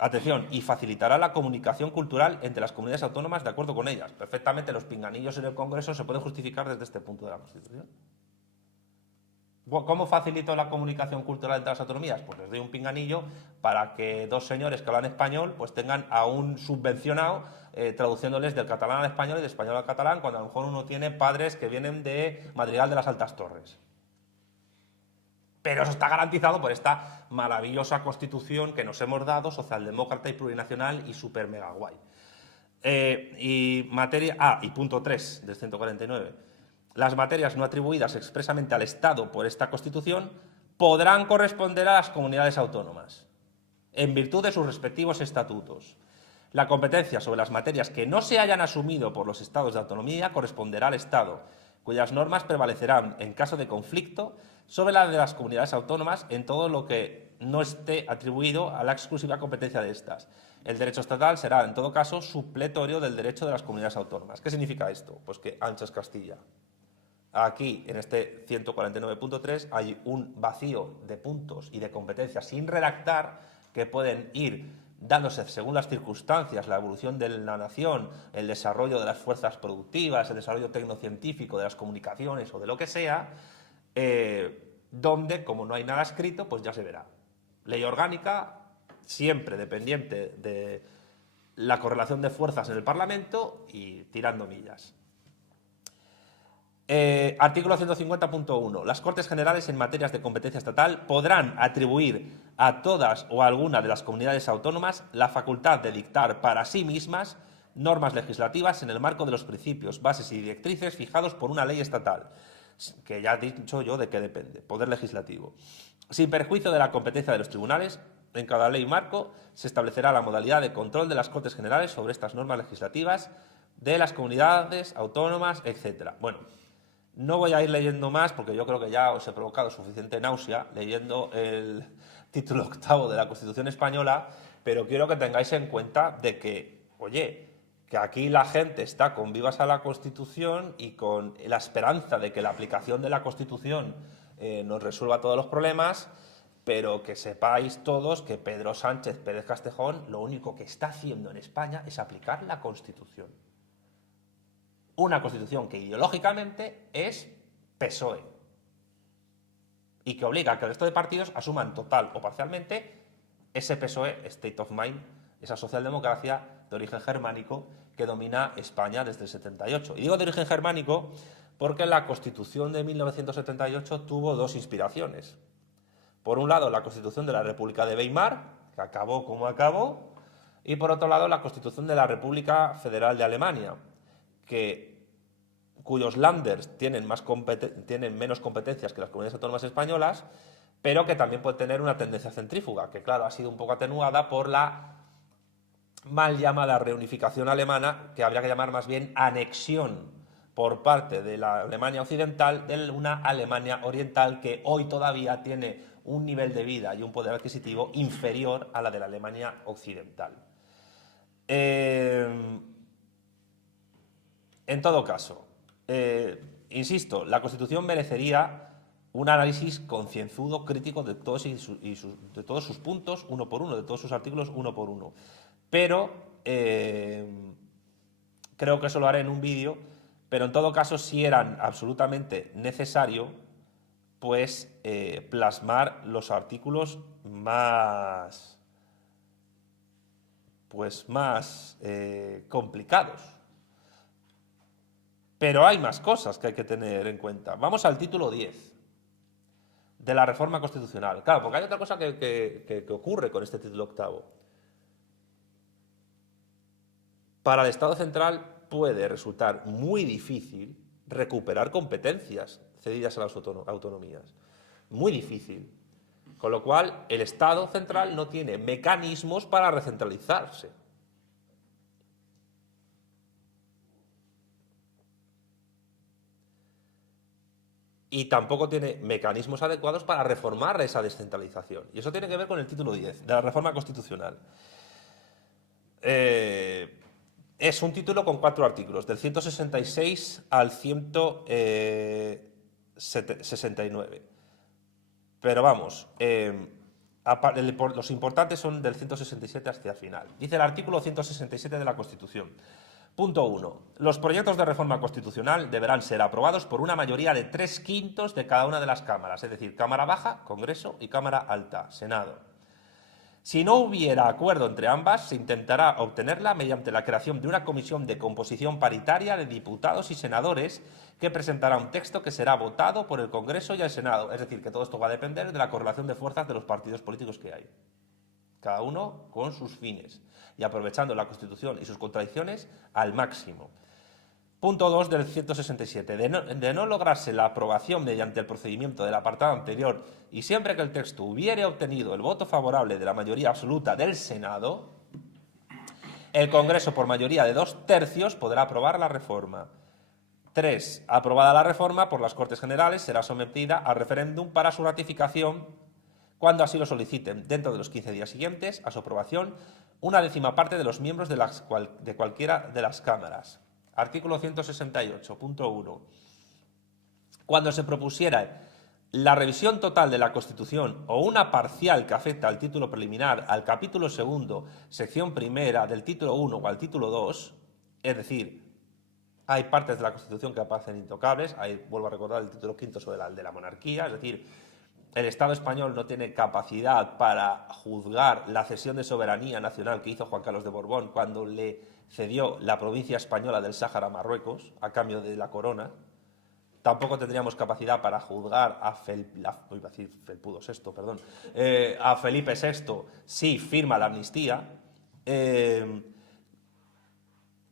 Atención, y facilitará la comunicación cultural entre las comunidades autónomas de acuerdo con ellas. Perfectamente los pinganillos en el Congreso se pueden justificar desde este punto de la Constitución. ¿Cómo facilito la comunicación cultural entre las autonomías? Pues les doy un pinganillo para que dos señores que hablan español pues tengan a un subvencionado traduciéndoles del catalán al español y del español al catalán, cuando a lo mejor uno tiene padres que vienen de Madrigal de las Altas Torres. Pero eso está garantizado por esta maravillosa Constitución que nos hemos dado, socialdemócrata y plurinacional y súper mega guay. Y punto 3 del 149. Las materias no atribuidas expresamente al Estado por esta Constitución podrán corresponder a las comunidades autónomas, en virtud de sus respectivos estatutos. La competencia sobre las materias que no se hayan asumido por los estados de autonomía corresponderá al Estado, cuyas normas prevalecerán, en caso de conflicto, sobre las de las comunidades autónomas en todo lo que no esté atribuido a la exclusiva competencia de estas. El derecho estatal será, en todo caso, supletorio del derecho de las comunidades autónomas. ¿Qué significa esto? Pues que anchas Castilla. Aquí, en este 149.3, hay un vacío de puntos y de competencias sin redactar que pueden ir dándose según las circunstancias, la evolución de la nación, el desarrollo de las fuerzas productivas, el desarrollo tecnocientífico de las comunicaciones o de lo que sea, donde, como no hay nada escrito, pues ya se verá. Ley orgánica, siempre dependiente de la correlación de fuerzas en el Parlamento y tirando millas. Artículo 150.1. Las Cortes Generales en materias de competencia estatal podrán atribuir a todas o a alguna de las comunidades autónomas la facultad de dictar para sí mismas normas legislativas en el marco de los principios, bases y directrices fijados por una ley estatal, que ya he dicho yo de qué depende, poder legislativo. Sin perjuicio de la competencia de los tribunales, en cada ley marco se establecerá la modalidad de control de las Cortes Generales sobre estas normas legislativas de las comunidades autónomas, etc. Bueno, no voy a ir leyendo más porque yo creo que ya os he provocado suficiente náusea leyendo el título 8º de la Constitución Española, pero quiero que tengáis en cuenta de que, oye, que aquí la gente está con vivas a la Constitución y con la esperanza de que la aplicación de la Constitución nos resuelva todos los problemas, pero que sepáis todos que Pedro Sánchez Pérez Castejón lo único que está haciendo en España es aplicar la Constitución. Una Constitución que ideológicamente es PSOE y que obliga a que el resto de partidos asuman total o parcialmente ese PSOE, State of Mind, esa socialdemocracia de origen germánico que domina España desde el 78. Y digo de origen germánico porque la Constitución de 1978 tuvo dos inspiraciones. Por un lado, la Constitución de la República de Weimar, que acabó como acabó, y por otro lado, la Constitución de la República Federal de Alemania, cuyos Länders tienen menos competencias que las comunidades autónomas españolas, pero que también puede tener una tendencia centrífuga, que claro, ha sido un poco atenuada por la mal llamada reunificación alemana, que habría que llamar más bien anexión por parte de la Alemania occidental de una Alemania oriental que hoy todavía tiene un nivel de vida y un poder adquisitivo inferior a la de la Alemania occidental. En todo caso, insisto, la Constitución merecería un análisis concienzudo, crítico de todos sus puntos, uno por uno, de todos sus artículos, uno por uno. Pero creo que eso lo haré en un vídeo, pero en todo caso sí era absolutamente necesario pues plasmar los artículos más complicados. Pero hay más cosas que hay que tener en cuenta. Vamos al título 10 de la reforma constitucional. Claro, porque hay otra cosa que ocurre con este título 8º. Para el Estado central puede resultar muy difícil recuperar competencias cedidas a las autonomías. Muy difícil. Con lo cual, el Estado central no tiene mecanismos para recentralizarse. Y tampoco tiene mecanismos adecuados para reformar esa descentralización. Y eso tiene que ver con el título 10 de la reforma constitucional. Es un título con 4 artículos, del 166 al 170 69. Pero vamos, los importantes son del 167 hacia el final. Dice el artículo 167 de la Constitución. Punto 1. Los proyectos de reforma constitucional deberán ser aprobados por una mayoría de 3/5 de cada una de las cámaras, es decir, Cámara Baja, Congreso, y Cámara Alta, Senado. Si no hubiera acuerdo entre ambas, se intentará obtenerla mediante la creación de una comisión de composición paritaria de diputados y senadores que presentará un texto que será votado por el Congreso y el Senado. Es decir, que todo esto va a depender de la correlación de fuerzas de los partidos políticos que hay. Cada uno con sus fines y aprovechando la Constitución y sus contradicciones al máximo. Punto 2 del 167. De no lograrse la aprobación mediante el procedimiento del apartado anterior y siempre que el texto hubiere obtenido el voto favorable de la mayoría absoluta del Senado, el Congreso por mayoría de 2/3 podrá aprobar la reforma. 3. Aprobada la reforma por las Cortes Generales, será sometida a referéndum para su ratificación cuando así lo soliciten, dentro de los 15 días siguientes a su aprobación, una décima parte de los miembros de cualquiera de las cámaras. Artículo 168.1. Cuando se propusiera la revisión total de la Constitución o una parcial que afecta al título preliminar, al capítulo 2, sección primera, del título 1 o al título 2, es decir, hay partes de la Constitución que aparecen intocables, ahí vuelvo a recordar el título 5 sobre el de la monarquía, es decir, el Estado español no tiene capacidad para juzgar la cesión de soberanía nacional que hizo Juan Carlos de Borbón cuando le cedió la provincia española del Sáhara a Marruecos a cambio de la corona. Tampoco tendríamos capacidad para juzgar a Felipe VI si firma la amnistía.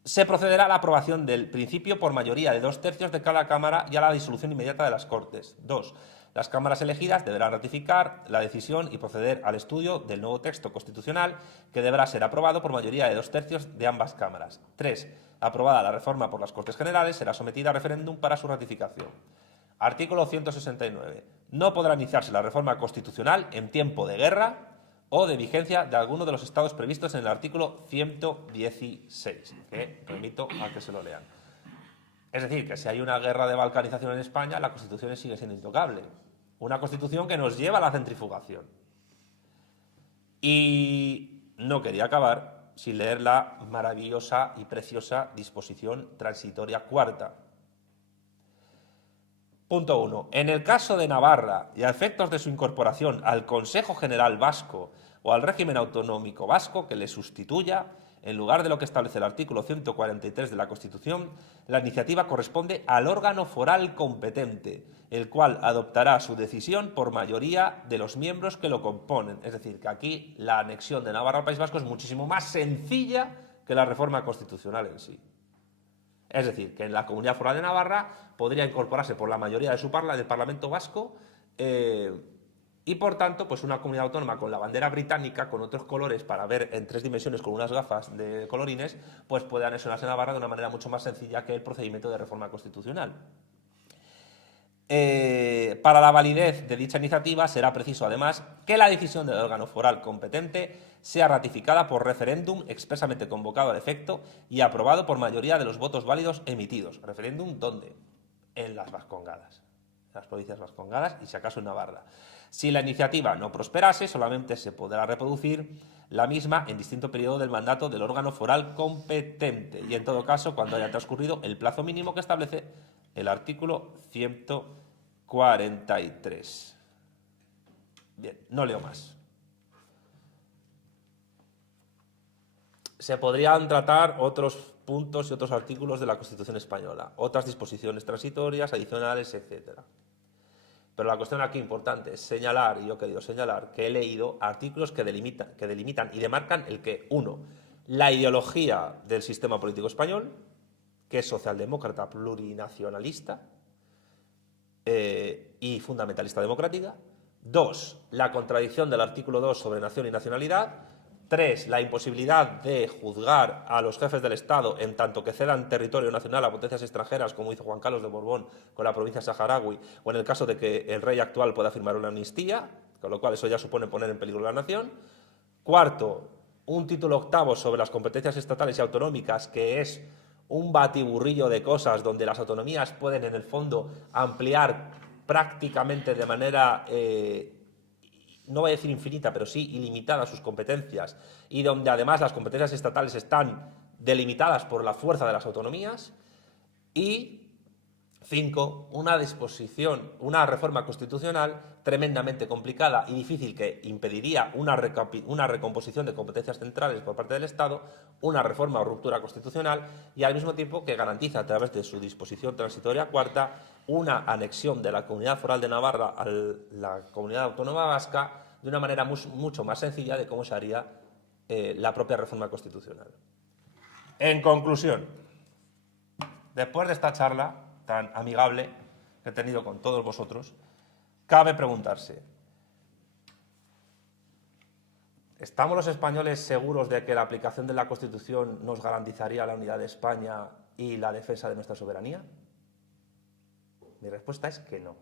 Se procederá a la aprobación del principio por mayoría de 2/3 de cada cámara y a la disolución inmediata de las Cortes. 2. Las cámaras elegidas deberán ratificar la decisión y proceder al estudio del nuevo texto constitucional que deberá ser aprobado por mayoría de 2/3 de ambas cámaras. 3. Aprobada la reforma por las Cortes Generales, será sometida a referéndum para su ratificación. Artículo 169. No podrá iniciarse la reforma constitucional en tiempo de guerra o de vigencia de alguno de los estados previstos en el artículo 116, que remito a que se lo lean. Es decir, que si hay una guerra de balcanización en España, la Constitución sigue siendo intocable. Una Constitución que nos lleva a la centrifugación. Y no quería acabar sin leer la maravillosa y preciosa disposición transitoria cuarta. Punto 1. En el caso de Navarra y a efectos de su incorporación al Consejo General Vasco o al régimen autonómico vasco que le sustituya, en lugar de lo que establece el artículo 143 de la Constitución, la iniciativa corresponde al órgano foral competente, el cual adoptará su decisión por mayoría de los miembros que lo componen. Es decir, que aquí la anexión de Navarra al País Vasco es muchísimo más sencilla que la reforma constitucional en sí. Es decir, que en la Comunidad Foral de Navarra podría incorporarse por la mayoría de del Parlamento Vasco y, por tanto, pues una comunidad autónoma con la bandera británica, con otros colores para ver en 3 dimensiones con unas gafas de colorines, pues puede anexionarse a Navarra de una manera mucho más sencilla que el procedimiento de reforma constitucional. Para la validez de dicha iniciativa será preciso, además, que la decisión del órgano foral competente sea ratificada por referéndum expresamente convocado al efecto y aprobado por mayoría de los votos válidos emitidos. ¿Referéndum dónde? En las Vascongadas, en las provincias vascongadas y, si acaso, en Navarra. Si la iniciativa no prosperase, solamente se podrá reproducir la misma en distinto periodo del mandato del órgano foral competente y, en todo caso, cuando haya transcurrido el plazo mínimo que establece el artículo 143. Bien, no leo más. Se podrían tratar otros puntos y otros artículos de la Constitución española, otras disposiciones transitorias, adicionales, etc. Pero la cuestión aquí importante es señalar, y yo he querido señalar, que he leído artículos que delimitan y demarcan el que, 1, la ideología del sistema político español, que es socialdemócrata plurinacionalista y fundamentalista democrática. 2, la contradicción del artículo 2 sobre nación y nacionalidad. 3, la imposibilidad de juzgar a los jefes del Estado en tanto que cedan territorio nacional a potencias extranjeras, como hizo Juan Carlos de Borbón con la provincia saharaui, o en el caso de que el rey actual pueda firmar una amnistía, con lo cual eso ya supone poner en peligro la nación. 4, un título 8 sobre las competencias estatales y autonómicas, que es un batiburrillo de cosas donde las autonomías pueden, en el fondo, ampliar prácticamente de manera, no voy a decir infinita, pero sí ilimitada sus competencias, y donde además las competencias estatales están delimitadas por la fuerza de las autonomías. Y 5, una reforma constitucional tremendamente complicada y difícil que impediría una recomposición de competencias centrales por parte del Estado, una reforma o ruptura constitucional y al mismo tiempo que garantiza a través de su disposición transitoria cuarta una anexión de la Comunidad Foral de Navarra a la Comunidad Autónoma Vasca de una manera mucho más sencilla de cómo se haría la propia reforma constitucional. En conclusión, después de esta charla tan amigable que he tenido con todos vosotros, cabe preguntarse, ¿estamos los españoles seguros de que la aplicación de la Constitución nos garantizaría la unidad de España y la defensa de nuestra soberanía? Mi respuesta es que no.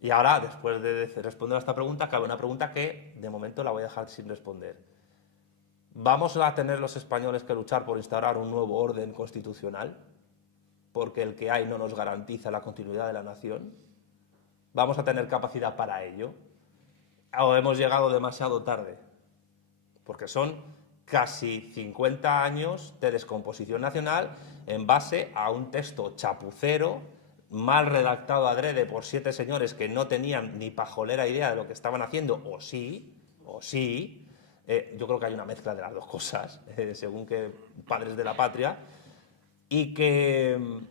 Y ahora, después de responder a esta pregunta, cabe una pregunta que de momento la voy a dejar sin responder. ¿Vamos a tener los españoles que luchar por instaurar un nuevo orden constitucional? Porque el que hay no nos garantiza la continuidad de la nación. ¿Vamos a tener capacidad para ello? ¿O hemos llegado demasiado tarde? Porque son casi 50 años de descomposición nacional en base a un texto chapucero, mal redactado adrede por 7 señores que no tenían ni pajolera idea de lo que estaban haciendo, o sí. Yo creo que hay una mezcla de las dos cosas, según que padres de la patria, y que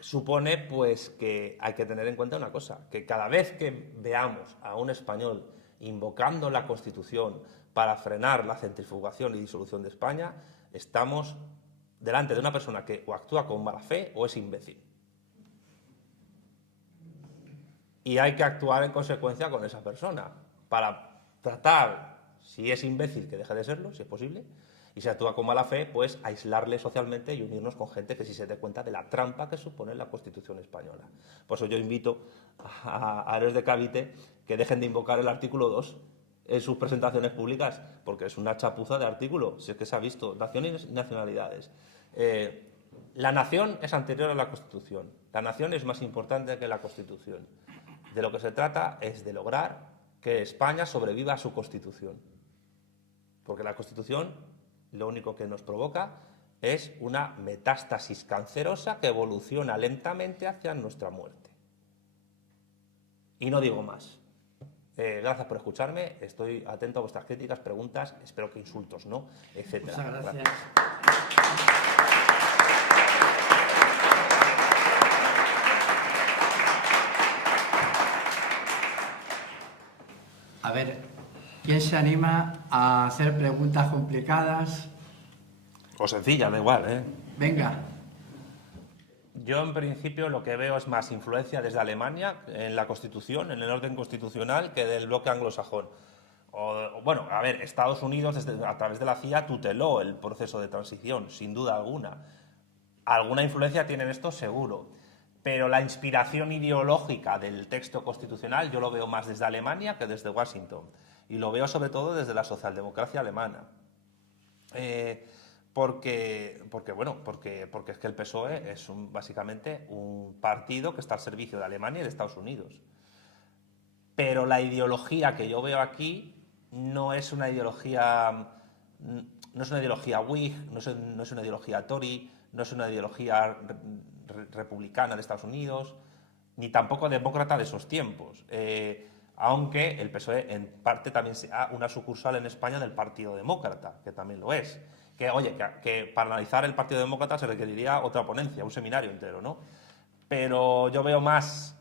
supone pues que hay que tener en cuenta una cosa, que cada vez que veamos a un español invocando la Constitución para frenar la centrifugación y disolución de España, estamos delante de una persona que o actúa con mala fe o es imbécil. Y hay que actuar en consecuencia con esa persona para tratar, si es imbécil, que deje de serlo, si es posible, y si actúa con mala fe, pues aislarle socialmente y unirnos con gente que sí se dé cuenta de la trampa que supone la Constitución española. Por eso yo invito a héroes de Cavite que dejen de invocar el artículo 2 en sus presentaciones públicas, porque es una chapuza de artículo, si es que se ha visto, naciones y nacionalidades. La nación es anterior a la Constitución, la nación es más importante que la Constitución. De lo que se trata es de lograr que España sobreviva a su Constitución, porque la Constitución lo único que nos provoca es una metástasis cancerosa que evoluciona lentamente hacia nuestra muerte. Y no digo más. Gracias por escucharme, estoy atento a vuestras críticas, preguntas, espero que insultos no, etc. Muchas gracias. Gracias. A ver, ¿quién se anima a hacer preguntas complicadas? O sencilla, da igual, ¿eh? Venga. Yo, en principio, lo que veo es más influencia desde Alemania en la Constitución, en el orden constitucional, que del bloque anglosajón. Bueno, a ver, Estados Unidos, a través de la CIA, tuteló el proceso de transición, sin duda alguna. Alguna influencia tiene en esto, seguro. Pero la inspiración ideológica del texto constitucional yo lo veo más desde Alemania que desde Washington. Y lo veo sobre todo desde la socialdemocracia alemana. Porque es que el PSOE es básicamente un partido que está al servicio de Alemania y de Estados Unidos. Pero la ideología que yo veo aquí no es una ideología Whig, no es una ideología Tory, no es una ideología republicana de Estados Unidos, ni tampoco demócrata de esos tiempos. Aunque el PSOE en parte también sea una sucursal en España del Partido Demócrata, que también lo es. Que para analizar el Partido Demócrata se requeriría otra ponencia, un seminario entero, ¿no? Pero yo veo más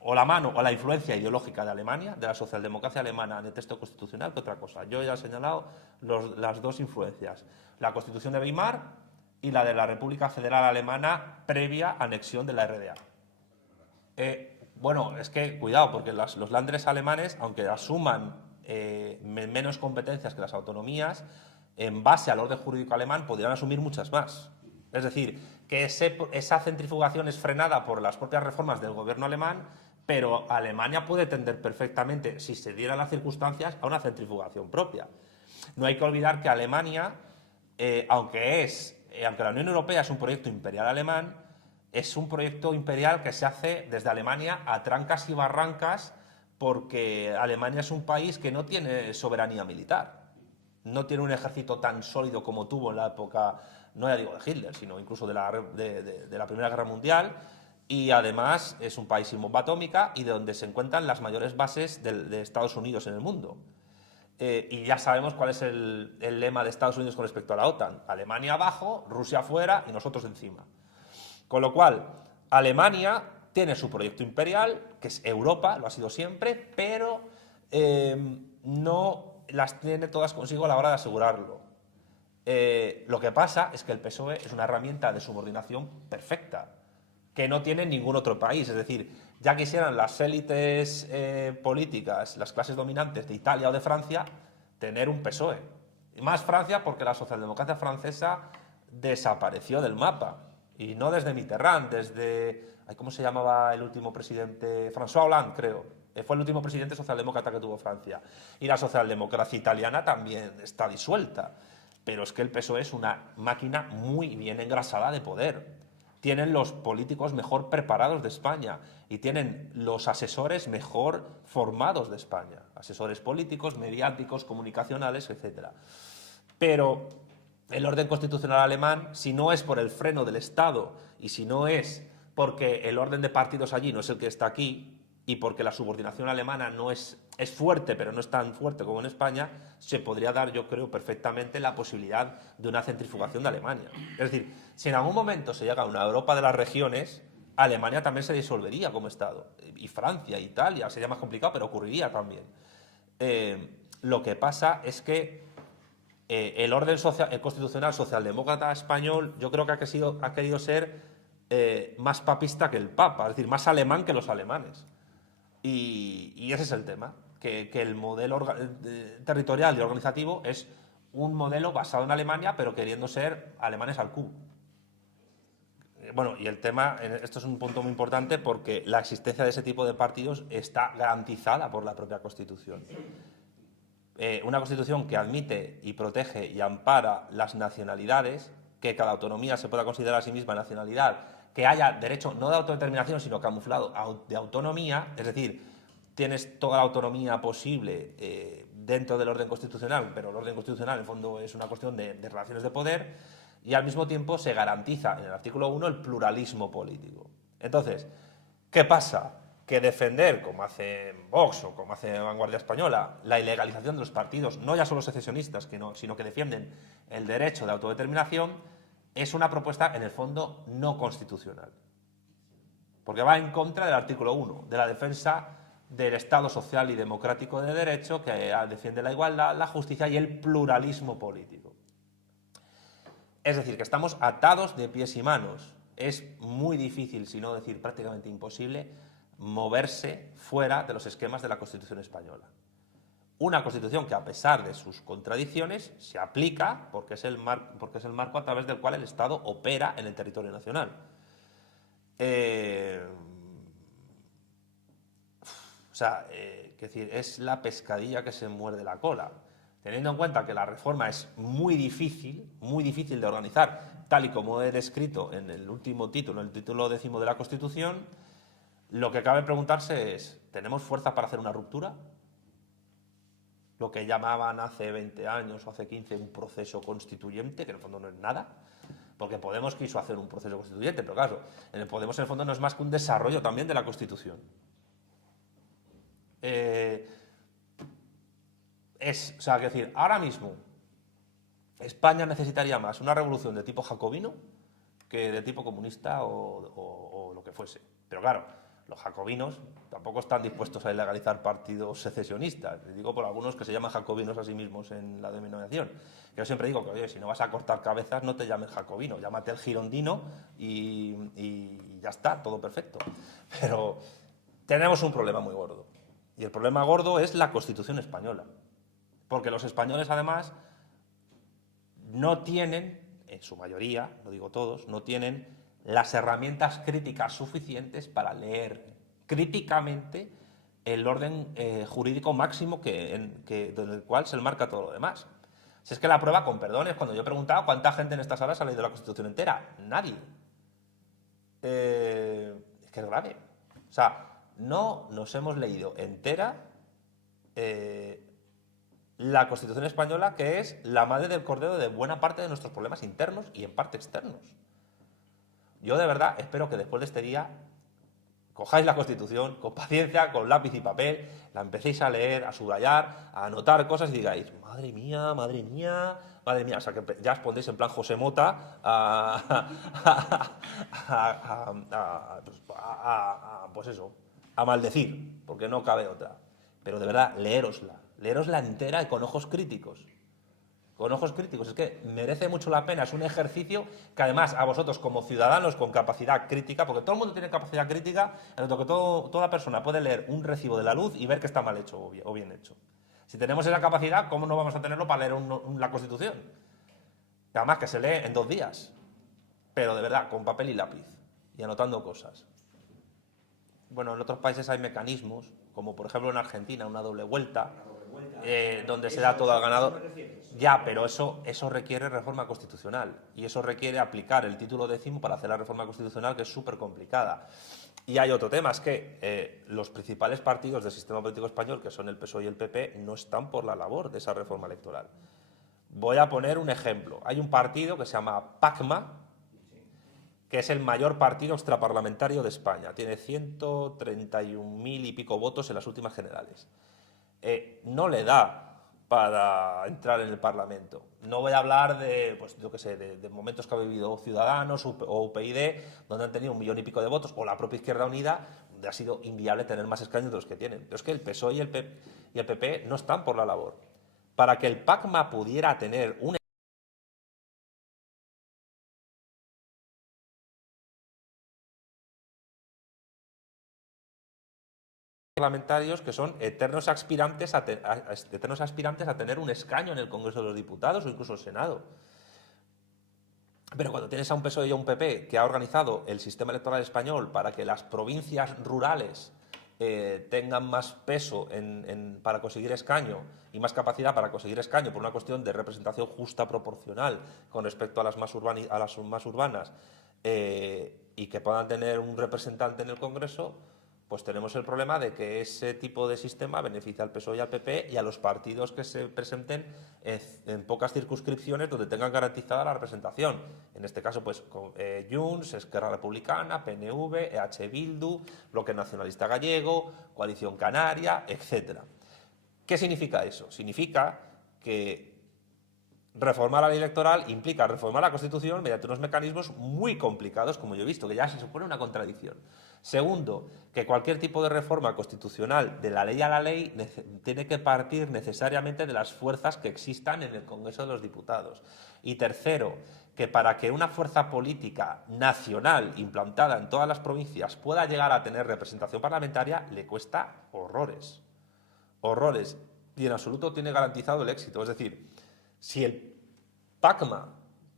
o la mano o la influencia ideológica de Alemania, de la socialdemocracia alemana en el texto constitucional, que otra cosa. Yo ya he señalado las dos influencias, la Constitución de Weimar y la de la República Federal Alemana previa anexión de la RDA. Bueno, es que, cuidado, porque los Länder alemanes, aunque asuman menos competencias que las autonomías, en base al orden jurídico alemán podrían asumir muchas más. Es decir, que esa centrifugación es frenada por las propias reformas del gobierno alemán, pero Alemania puede tender perfectamente, si se dieran las circunstancias, a una centrifugación propia. No hay que olvidar que Alemania, aunque la Unión Europea es un proyecto imperial alemán, es un proyecto imperial que se hace desde Alemania a trancas y barrancas, porque Alemania es un país que no tiene soberanía militar. No tiene un ejército tan sólido como tuvo en la época, no ya digo de Hitler, sino incluso de la Primera Guerra Mundial, y además es un país sin bomba atómica y de donde se encuentran las mayores bases de Estados Unidos en el mundo. Y ya sabemos cuál es el lema de Estados Unidos con respecto a la OTAN: Alemania abajo, Rusia afuera y nosotros encima. Con lo cual, Alemania tiene su proyecto imperial, que es Europa, lo ha sido siempre, pero no las tiene todas consigo a la hora de asegurarlo. Lo que pasa es que el PSOE es una herramienta de subordinación perfecta, que no tiene ningún otro país. Es decir, ya quisieran las élites políticas, las clases dominantes de Italia o de Francia, tener un PSOE. Y más Francia, porque la socialdemocracia francesa desapareció del mapa. Y no desde Mitterrand, desde... ¿Cómo se llamaba el último presidente? François Hollande, creo. Fue el último presidente socialdemócrata que tuvo Francia. Y la socialdemocracia italiana también está disuelta. Pero es que el PSOE es una máquina muy bien engrasada de poder. Tienen los políticos mejor preparados de España y tienen los asesores mejor formados de España. Asesores políticos, mediáticos, comunicacionales, etc. Pero el orden constitucional alemán, si no es por el freno del Estado y si no es porque el orden de partidos allí no es el que está aquí y porque la subordinación alemana no es fuerte, pero no es tan fuerte como en España, se podría dar, yo creo, perfectamente la posibilidad de una centrifugación de Alemania. Es decir, si en algún momento se llega a una Europa de las regiones, Alemania también se disolvería como Estado. Y Francia, Italia, sería más complicado, pero ocurriría también. Lo que pasa es que el orden constitucional socialdemócrata español, yo creo que ha querido ser más papista que el Papa, es decir, más alemán que los alemanes. Y ese es el tema, que el modelo territorial y organizativo es un modelo basado en Alemania, pero queriendo ser alemanes al cubo. Bueno, y el tema, esto es un punto muy importante porque la existencia de ese tipo de partidos está garantizada por la propia Constitución. Una Constitución que admite y protege y ampara las nacionalidades, que cada autonomía se pueda considerar a sí misma nacionalidad, que haya derecho no de autodeterminación, sino camuflado de autonomía, es decir, tienes toda la autonomía posible dentro del orden constitucional, pero el orden constitucional en el fondo es una cuestión de relaciones de poder, y al mismo tiempo se garantiza en el artículo 1 el pluralismo político. Entonces, ¿qué pasa? Que defender, como hace Vox o como hace Vanguardia Española, la ilegalización de los partidos, no ya solo secesionistas, sino que defienden el derecho de autodeterminación, es una propuesta en el fondo no constitucional. Porque va en contra del artículo 1, de la defensa del Estado social y democrático de derecho, que defiende la igualdad, la justicia y el pluralismo político. Es decir, que estamos atados de pies y manos. Es muy difícil, si no decir prácticamente imposible, moverse fuera de los esquemas de la Constitución española. Una Constitución que, a pesar de sus contradicciones, se aplica porque es el marco a través del cual el Estado opera en el territorio nacional. Es la pescadilla que se muerde la cola. Teniendo en cuenta que la reforma es muy difícil de organizar, tal y como he descrito en el último título, en el título 10º de la Constitución, lo que cabe preguntarse es, ¿tenemos fuerza para hacer una ruptura? Lo que llamaban hace 20 años o hace 15 un proceso constituyente, que en el fondo no es nada, porque Podemos quiso hacer un proceso constituyente, pero claro, en el Podemos en el fondo no es más que un desarrollo también de la Constitución. Ahora mismo España necesitaría más una revolución de tipo jacobino que de tipo comunista o lo que fuese. Pero claro, los jacobinos tampoco están dispuestos a ilegalizar partidos secesionistas. Les digo por algunos que se llaman jacobinos a sí mismos en la denominación. Que yo siempre digo que, oye, si no vas a cortar cabezas, no te llames jacobino, llámate el girondino y ya está, todo perfecto. Pero tenemos un problema muy gordo. Y el problema gordo es la Constitución española. Porque los españoles, además, no tienen, en su mayoría, no digo todos, no tienen las herramientas críticas suficientes para leer críticamente el orden jurídico máximo en el cual se enmarca todo lo demás. Si es que la prueba, con perdones, cuando yo he preguntado cuánta gente en esta sala se ha leído la Constitución entera, nadie. es que es grave. O sea, no nos hemos leído entera la Constitución española, que es la madre del cordero de buena parte de nuestros problemas internos y en parte externos. Yo de verdad espero que después de este día cojáis la Constitución con paciencia, con lápiz y papel, la empecéis a leer, a subrayar, a anotar cosas y digáis, madre mía, madre mía, madre mía. O sea, que ya os pondréis en plan José Mota pues eso, a maldecir, porque no cabe otra. Pero de verdad, leérosla entera y con ojos críticos. Con ojos críticos, es que merece mucho la pena, es un ejercicio que además a vosotros como ciudadanos con capacidad crítica, porque todo el mundo tiene capacidad crítica, en lo que toda persona puede leer un recibo de la luz y ver que está mal hecho o bien hecho. Si tenemos esa capacidad, ¿cómo no vamos a tenerlo para leer la Constitución? Y además que se lee en 2 días, pero de verdad, con papel y lápiz, y anotando cosas. Bueno, en otros países hay mecanismos, como por ejemplo en Argentina, una doble vuelta, donde se da todo al ganador. Ya, pero eso requiere reforma constitucional y eso requiere aplicar el título 10º para hacer la reforma constitucional, que es súper complicada. Y hay otro tema, es que los principales partidos del sistema político español, que son el PSOE y el PP, no están por la labor de esa reforma electoral. Voy a poner un ejemplo. Hay un partido que se llama PACMA, que es el mayor partido extraparlamentario de España. Tiene 131.000 y pico votos en las últimas generales. No le da para entrar en el Parlamento. No voy a hablar de, pues yo qué sé, de momentos que ha vivido Ciudadanos o UPyD, donde han tenido 1 millón y pico de votos, o la propia Izquierda Unida, donde ha sido inviable tener más escaños de los que tienen. Pero es que el PSOE y el PP no están por la labor. Para que el PACMA pudiera tener un parlamentarios que son eternos aspirantes a tener un escaño en el Congreso de los Diputados o incluso el Senado. Pero cuando tienes a un PSOE y a un PP que ha organizado el sistema electoral español para que las provincias rurales tengan más peso para conseguir escaño y más capacidad para conseguir escaño por una cuestión de representación justa proporcional con respecto a las más urbanas y que puedan tener un representante en el Congreso, pues tenemos el problema de que ese tipo de sistema beneficia al PSOE y al PP y a los partidos que se presenten en pocas circunscripciones donde tengan garantizada la representación. En este caso, pues Junts, Esquerra Republicana, PNV, EH Bildu, Bloque Nacionalista Gallego, Coalición Canaria, etc. ¿Qué significa eso? Significa que reformar la ley electoral implica reformar la Constitución mediante unos mecanismos muy complicados, como yo he visto, que ya se supone una contradicción. Segundo, que cualquier tipo de reforma constitucional de la ley a la ley tiene que partir necesariamente de las fuerzas que existan en el Congreso de los Diputados. Y tercero, que para que una fuerza política nacional implantada en todas las provincias pueda llegar a tener representación parlamentaria, le cuesta horrores. Horrores. Y en absoluto tiene garantizado el éxito. Es decir, si el PACMA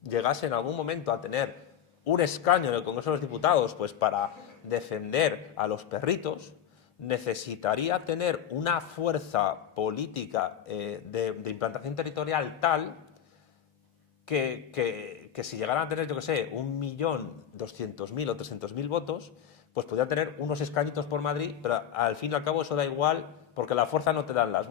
llegase en algún momento a tener un escaño en el Congreso de los Diputados, pues para defender a los perritos, necesitaría tener una fuerza política de implantación territorial tal que si llegaran a tener, yo que sé, 1.200.000 o 300.000 votos, pues podría tener unos escañitos por Madrid, pero al fin y al cabo eso da igual, porque la fuerza no te dan los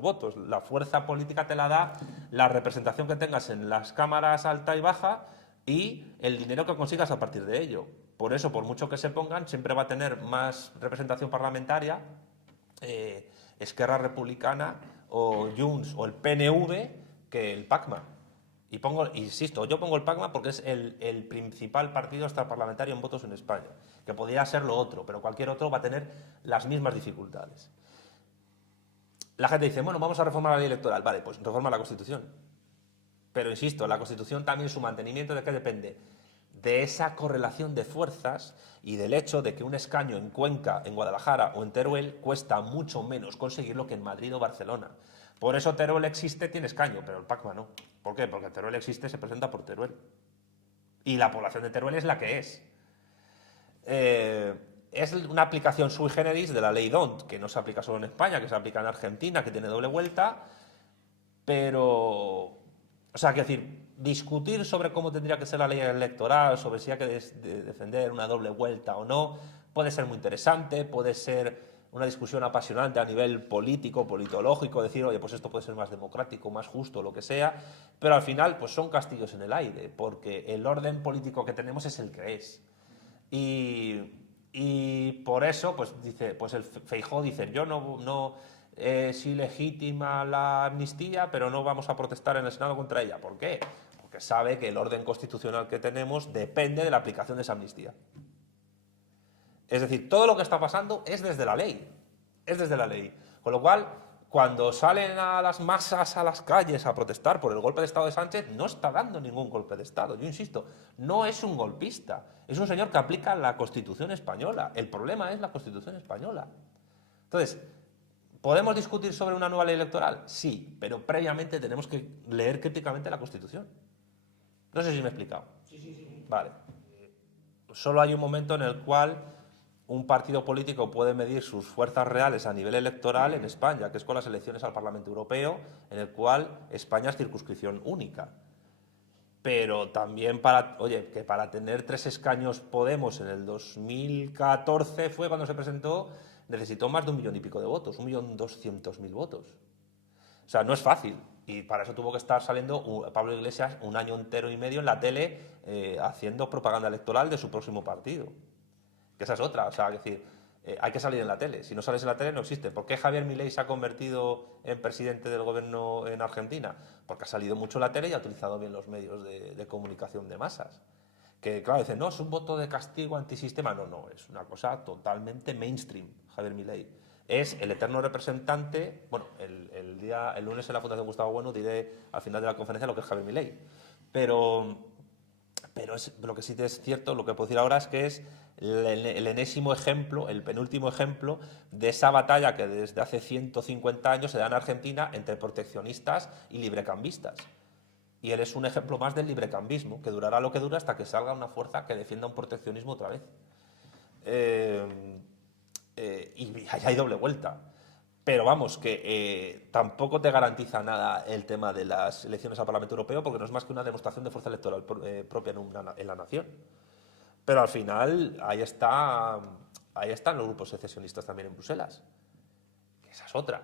votos, la fuerza política te la da la representación que tengas en las cámaras alta y baja y el dinero que consigas a partir de ello. Por eso, por mucho que se pongan, siempre va a tener más representación parlamentaria Esquerra Republicana o Junts o el PNV que el PACMA. Y insisto, yo pongo el PACMA porque es el principal partido extraparlamentario en votos en España, que podría ser lo otro, pero cualquier otro va a tener las mismas dificultades. La gente dice, bueno, vamos a reformar la ley electoral. Vale, pues reforma la Constitución. Pero insisto, la Constitución también, su mantenimiento, ¿de qué depende? De esa correlación de fuerzas y del hecho de que un escaño en Cuenca, en Guadalajara o en Teruel cuesta mucho menos conseguirlo que en Madrid o Barcelona. Por eso Teruel existe, tiene escaño, pero el PACMA no. ¿Por qué? Porque Teruel existe, se presenta por Teruel. Y la población de Teruel es la que es. Es una aplicación sui generis de la ley DONT, que no se aplica solo en España, que se aplica en Argentina, que tiene doble vuelta, pero... O sea, quiero decir, discutir sobre cómo tendría que ser la ley electoral, sobre si hay que defender una doble vuelta o no, puede ser muy interesante, puede ser una discusión apasionante a nivel político, politológico, decir, oye, pues esto puede ser más democrático, más justo, lo que sea, pero al final pues son castillos en el aire, porque el orden político que tenemos es el que es. Y por eso, pues dice, pues el Feijóo dice, yo no es ilegítima la amnistía, pero no vamos a protestar en el Senado contra ella. ¿Por qué? Porque sabe que el orden constitucional que tenemos depende de la aplicación de esa amnistía. Es decir, todo lo que está pasando es desde la ley. Es desde la ley. Con lo cual, cuando salen a las masas a las calles a protestar por el golpe de Estado de Sánchez, no está dando ningún golpe de Estado. Yo insisto, no es un golpista. Es un señor que aplica la Constitución española. El problema es la Constitución española. Entonces, ¿podemos discutir sobre una nueva ley electoral? Sí, pero previamente tenemos que leer críticamente la Constitución. No sé si me he explicado. Sí. Vale. Solo hay un momento en el cual un partido político puede medir sus fuerzas reales a nivel electoral en España, que es con las elecciones al Parlamento Europeo, en el cual España es circunscripción única. Pero también que para tener 3 escaños Podemos en el 2014 fue cuando se presentó, necesitó más de 1 millón y pico de votos, 1.200.000 votos. O sea, no es fácil. Y para eso tuvo que estar saliendo Pablo Iglesias 1 año entero y medio en la tele haciendo propaganda electoral de su próximo partido. Que esa es otra, o sea, es decir, hay que salir en la tele. Si no sales en la tele no existe. ¿Por qué Javier Milei se ha convertido en presidente del gobierno en Argentina? Porque ha salido mucho en la tele y ha utilizado bien los medios de comunicación de masas. Que claro, dicen, no, es un voto de castigo antisistema. No, es una cosa totalmente mainstream, Javier Milei. Es el eterno representante, bueno, el lunes en la Fundación Gustavo Bueno diré al final de la conferencia lo que es Javier Milei. Pero lo que sí es cierto, lo que puedo decir ahora es que es el enésimo ejemplo, el penúltimo ejemplo de esa batalla que desde hace 150 años se da en Argentina entre proteccionistas y librecambistas. Y él es un ejemplo más del librecambismo, que durará lo que dura hasta que salga una fuerza que defienda un proteccionismo otra vez. Y hay doble vuelta. Pero vamos, que tampoco te garantiza nada el tema de las elecciones al Parlamento Europeo, porque no es más que una demostración de fuerza electoral propia en la nación. Pero al final, ahí están los grupos secesionistas también en Bruselas. Que esa es otra.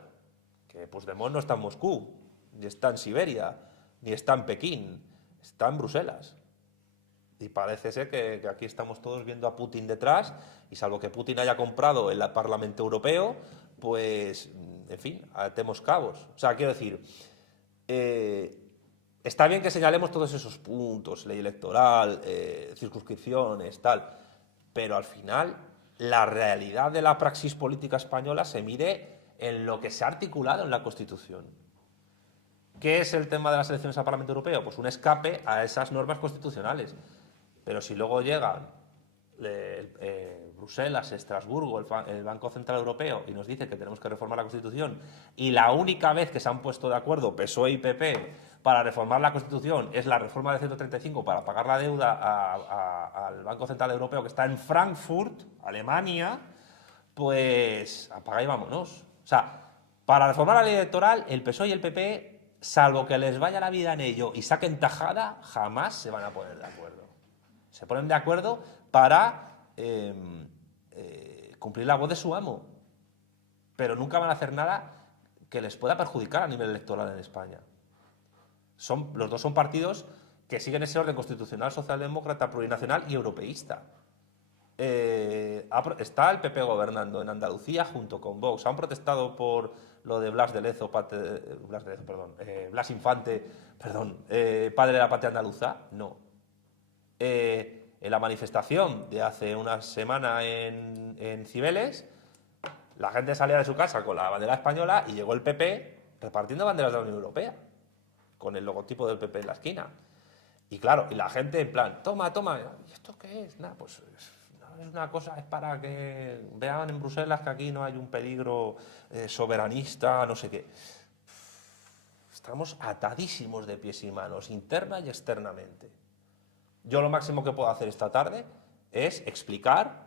Que Puigdemont no está en Moscú, ni está en Siberia, ni está en Pekín, está en Bruselas. Y parece ser que aquí estamos todos viendo a Putin detrás, y salvo que Putin haya comprado el Parlamento Europeo, pues, en fin, atemos cabos. O sea, quiero decir, está bien que señalemos todos esos puntos, ley electoral, circunscripciones, tal, pero al final la realidad de la praxis política española se mide en lo que se ha articulado en la Constitución. ¿Qué es el tema de las elecciones al Parlamento Europeo? Pues un escape a esas normas constitucionales. Pero si luego llegan Bruselas, Estrasburgo, el Banco Central Europeo y nos dice que tenemos que reformar la Constitución, y la única vez que se han puesto de acuerdo PSOE y PP para reformar la Constitución es la reforma del 135 para pagar la deuda al Banco Central Europeo que está en Frankfurt, Alemania, pues apaga y vámonos. O sea, para reformar la ley electoral, el PSOE y el PP, salvo que les vaya la vida en ello y saquen tajada, jamás se van a poner de acuerdo. Se ponen de acuerdo para cumplir la voz de su amo, pero nunca van a hacer nada que les pueda perjudicar a nivel electoral en España. Los dos son partidos que siguen ese orden constitucional, socialdemócrata, plurinacional y europeísta. Está el PP gobernando en Andalucía junto con Vox. Han protestado por lo de Blas Infante, padre de la patria andaluza. No. En la manifestación de hace una semana en Cibeles, la gente salía de su casa con la bandera española y llegó el PP repartiendo banderas de la Unión Europea, con el logotipo del PP en la esquina. Y claro, y la gente en plan, toma, ¿y esto qué es? Nada, pues es una cosa, es para que vean en Bruselas que aquí no hay un peligro soberanista, no sé qué. Estamos atadísimos de pies y manos, interna y externamente. Yo lo máximo que puedo hacer esta tarde es explicar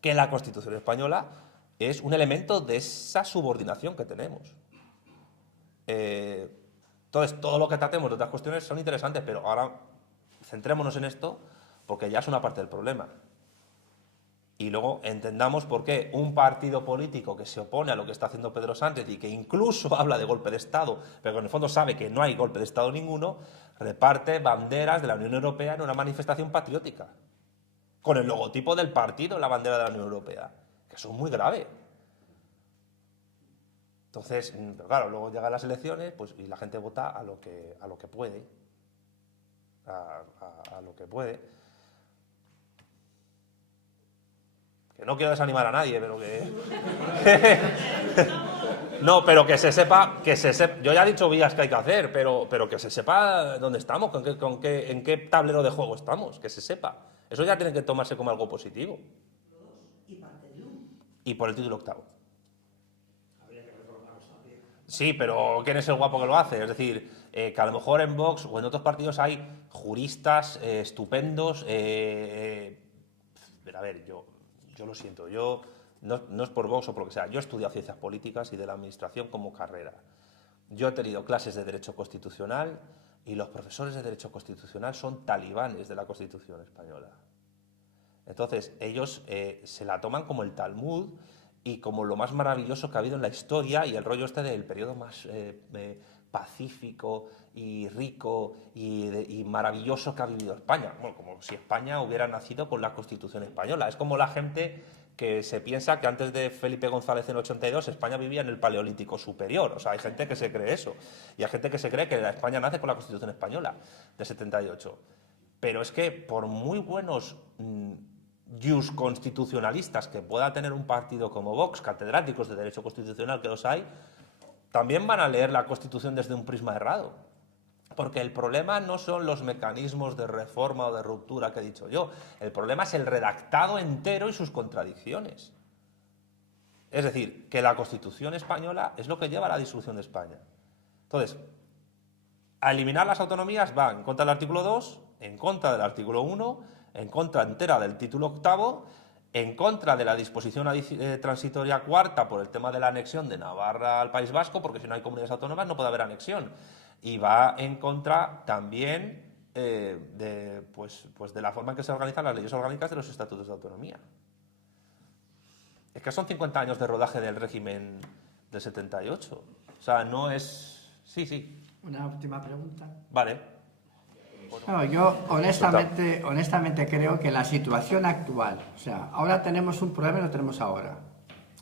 que la Constitución española es un elemento de esa subordinación que tenemos. Entonces, todo lo que tratemos de otras cuestiones son interesantes, pero ahora centrémonos en esto porque ya es una parte del problema. Y luego entendamos por qué un partido político que se opone a lo que está haciendo Pedro Sánchez y que incluso habla de golpe de Estado, pero que en el fondo sabe que no hay golpe de Estado ninguno, reparte banderas de la Unión Europea en una manifestación patriótica, con el logotipo del partido en la bandera de la Unión Europea, que eso es muy grave. Entonces, claro, luego llegan las elecciones pues, y la gente vota a lo que puede, a lo que puede. Que no quiero desanimar a nadie, pero que... No, pero que se sepa, yo ya he dicho vías que hay que hacer, pero que se sepa dónde estamos, en qué tablero de juego estamos, que se sepa. Eso ya tiene que tomarse como algo positivo. Y por el título octavo. Sí, pero ¿quién es el guapo que lo hace? Es decir, que a lo mejor en Vox o en otros partidos hay juristas estupendos. Pero a ver, yo lo siento, no es por Vox o por lo que sea, yo he estudiado ciencias políticas y de la administración como carrera. Yo he tenido clases de Derecho Constitucional y los profesores de Derecho Constitucional son talibanes de la Constitución española. Entonces, ellos se la toman como el Talmud y como lo más maravilloso que ha habido en la historia y el rollo este del periodo más pacífico y rico y maravilloso que ha vivido España. Bueno, como si España hubiera nacido con la Constitución española. Es como la gente que se piensa que antes de Felipe González en el 82 España vivía en el Paleolítico Superior. O sea, hay gente que se cree eso. Y hay gente que se cree que España nace con la Constitución española de 78. Pero es que por muy buenos constitucionalistas que pueda tener un partido como Vox, catedráticos de Derecho Constitucional que los hay, también van a leer la Constitución desde un prisma errado. Porque el problema no son los mecanismos de reforma o de ruptura que he dicho yo. El problema es el redactado entero y sus contradicciones. Es decir, que la Constitución española es lo que lleva a la disolución de España. Entonces, a eliminar las autonomías va en contra del artículo 2, en contra del artículo 1, en contra entera del título octavo, en contra de la disposición transitoria cuarta por el tema de la anexión de Navarra al País Vasco, porque si no hay comunidades autónomas no puede haber anexión. Y va en contra también de la forma en que se organizan las leyes orgánicas de los estatutos de autonomía. Es que son 50 años de rodaje del régimen del 78. O sea, no es... Sí. Una última pregunta. Vale. No, yo honestamente creo que la situación actual, o sea, ahora tenemos un problema y lo tenemos ahora.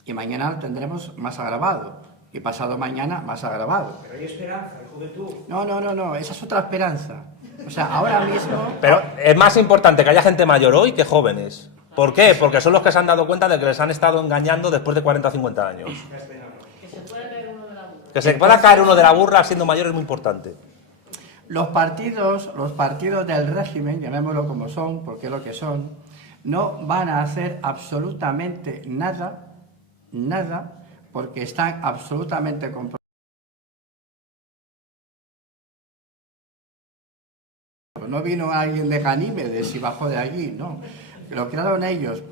Y mañana lo tendremos más agravado. Y pasado mañana más agravado. Pero hay esperanza, hay juventud. No, esa es otra esperanza. O sea, ahora mismo... Pero es más importante que haya gente mayor hoy que jóvenes. ¿Por qué? Porque son los que se han dado cuenta de que les han estado engañando después de 40 o 50 años. Que se pueda caer uno de la burra. Que se pueda caer uno de la burra siendo mayor es muy importante. Los partidos del régimen, llamémoslo como son, porque es lo que son, no van a hacer absolutamente nada, porque están absolutamente comprometidos. No vino alguien de Ganímedes y bajó de allí, no. Lo crearon ellos.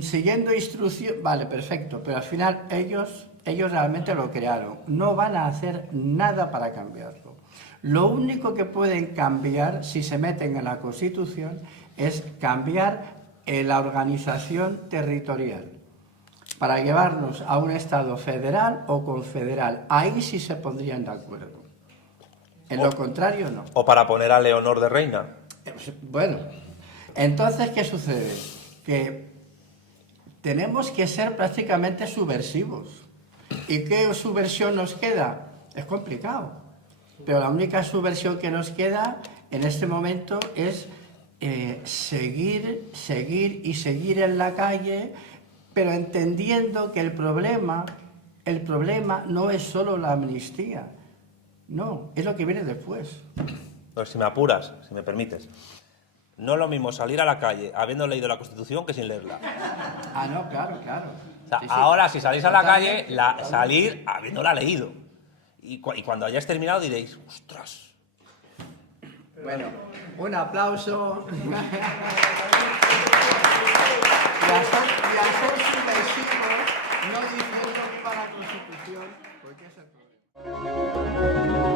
Siguiendo instrucción, vale, perfecto, pero al final ellos realmente lo crearon. No van a hacer nada para cambiarlo. Lo único que pueden cambiar, si se meten en la Constitución, es cambiar la organización territorial para llevarnos a un Estado federal o confederal. Ahí sí se pondrían de acuerdo. En lo contrario, no. O para poner a Leonor de reina. Bueno, entonces, ¿qué sucede? Que tenemos que ser prácticamente subversivos. ¿Y qué subversión nos queda? Es complicado. Pero la única subversión que nos queda en este momento es seguir en la calle, pero entendiendo que el problema no es solo la amnistía, no, es lo que viene después. Pues si me apuras, si me permites. No es lo mismo salir a la calle habiendo leído la Constitución que sin leerla. Ah, no, claro. O sea, Sí. ahora si salís a la calle, salir habiéndola leído. Y cuando hayáis terminado diréis, ¡ostras! Bueno, un aplauso. y a ser subversivo, no diciendo para la Constitución, porque es el problema. Chao.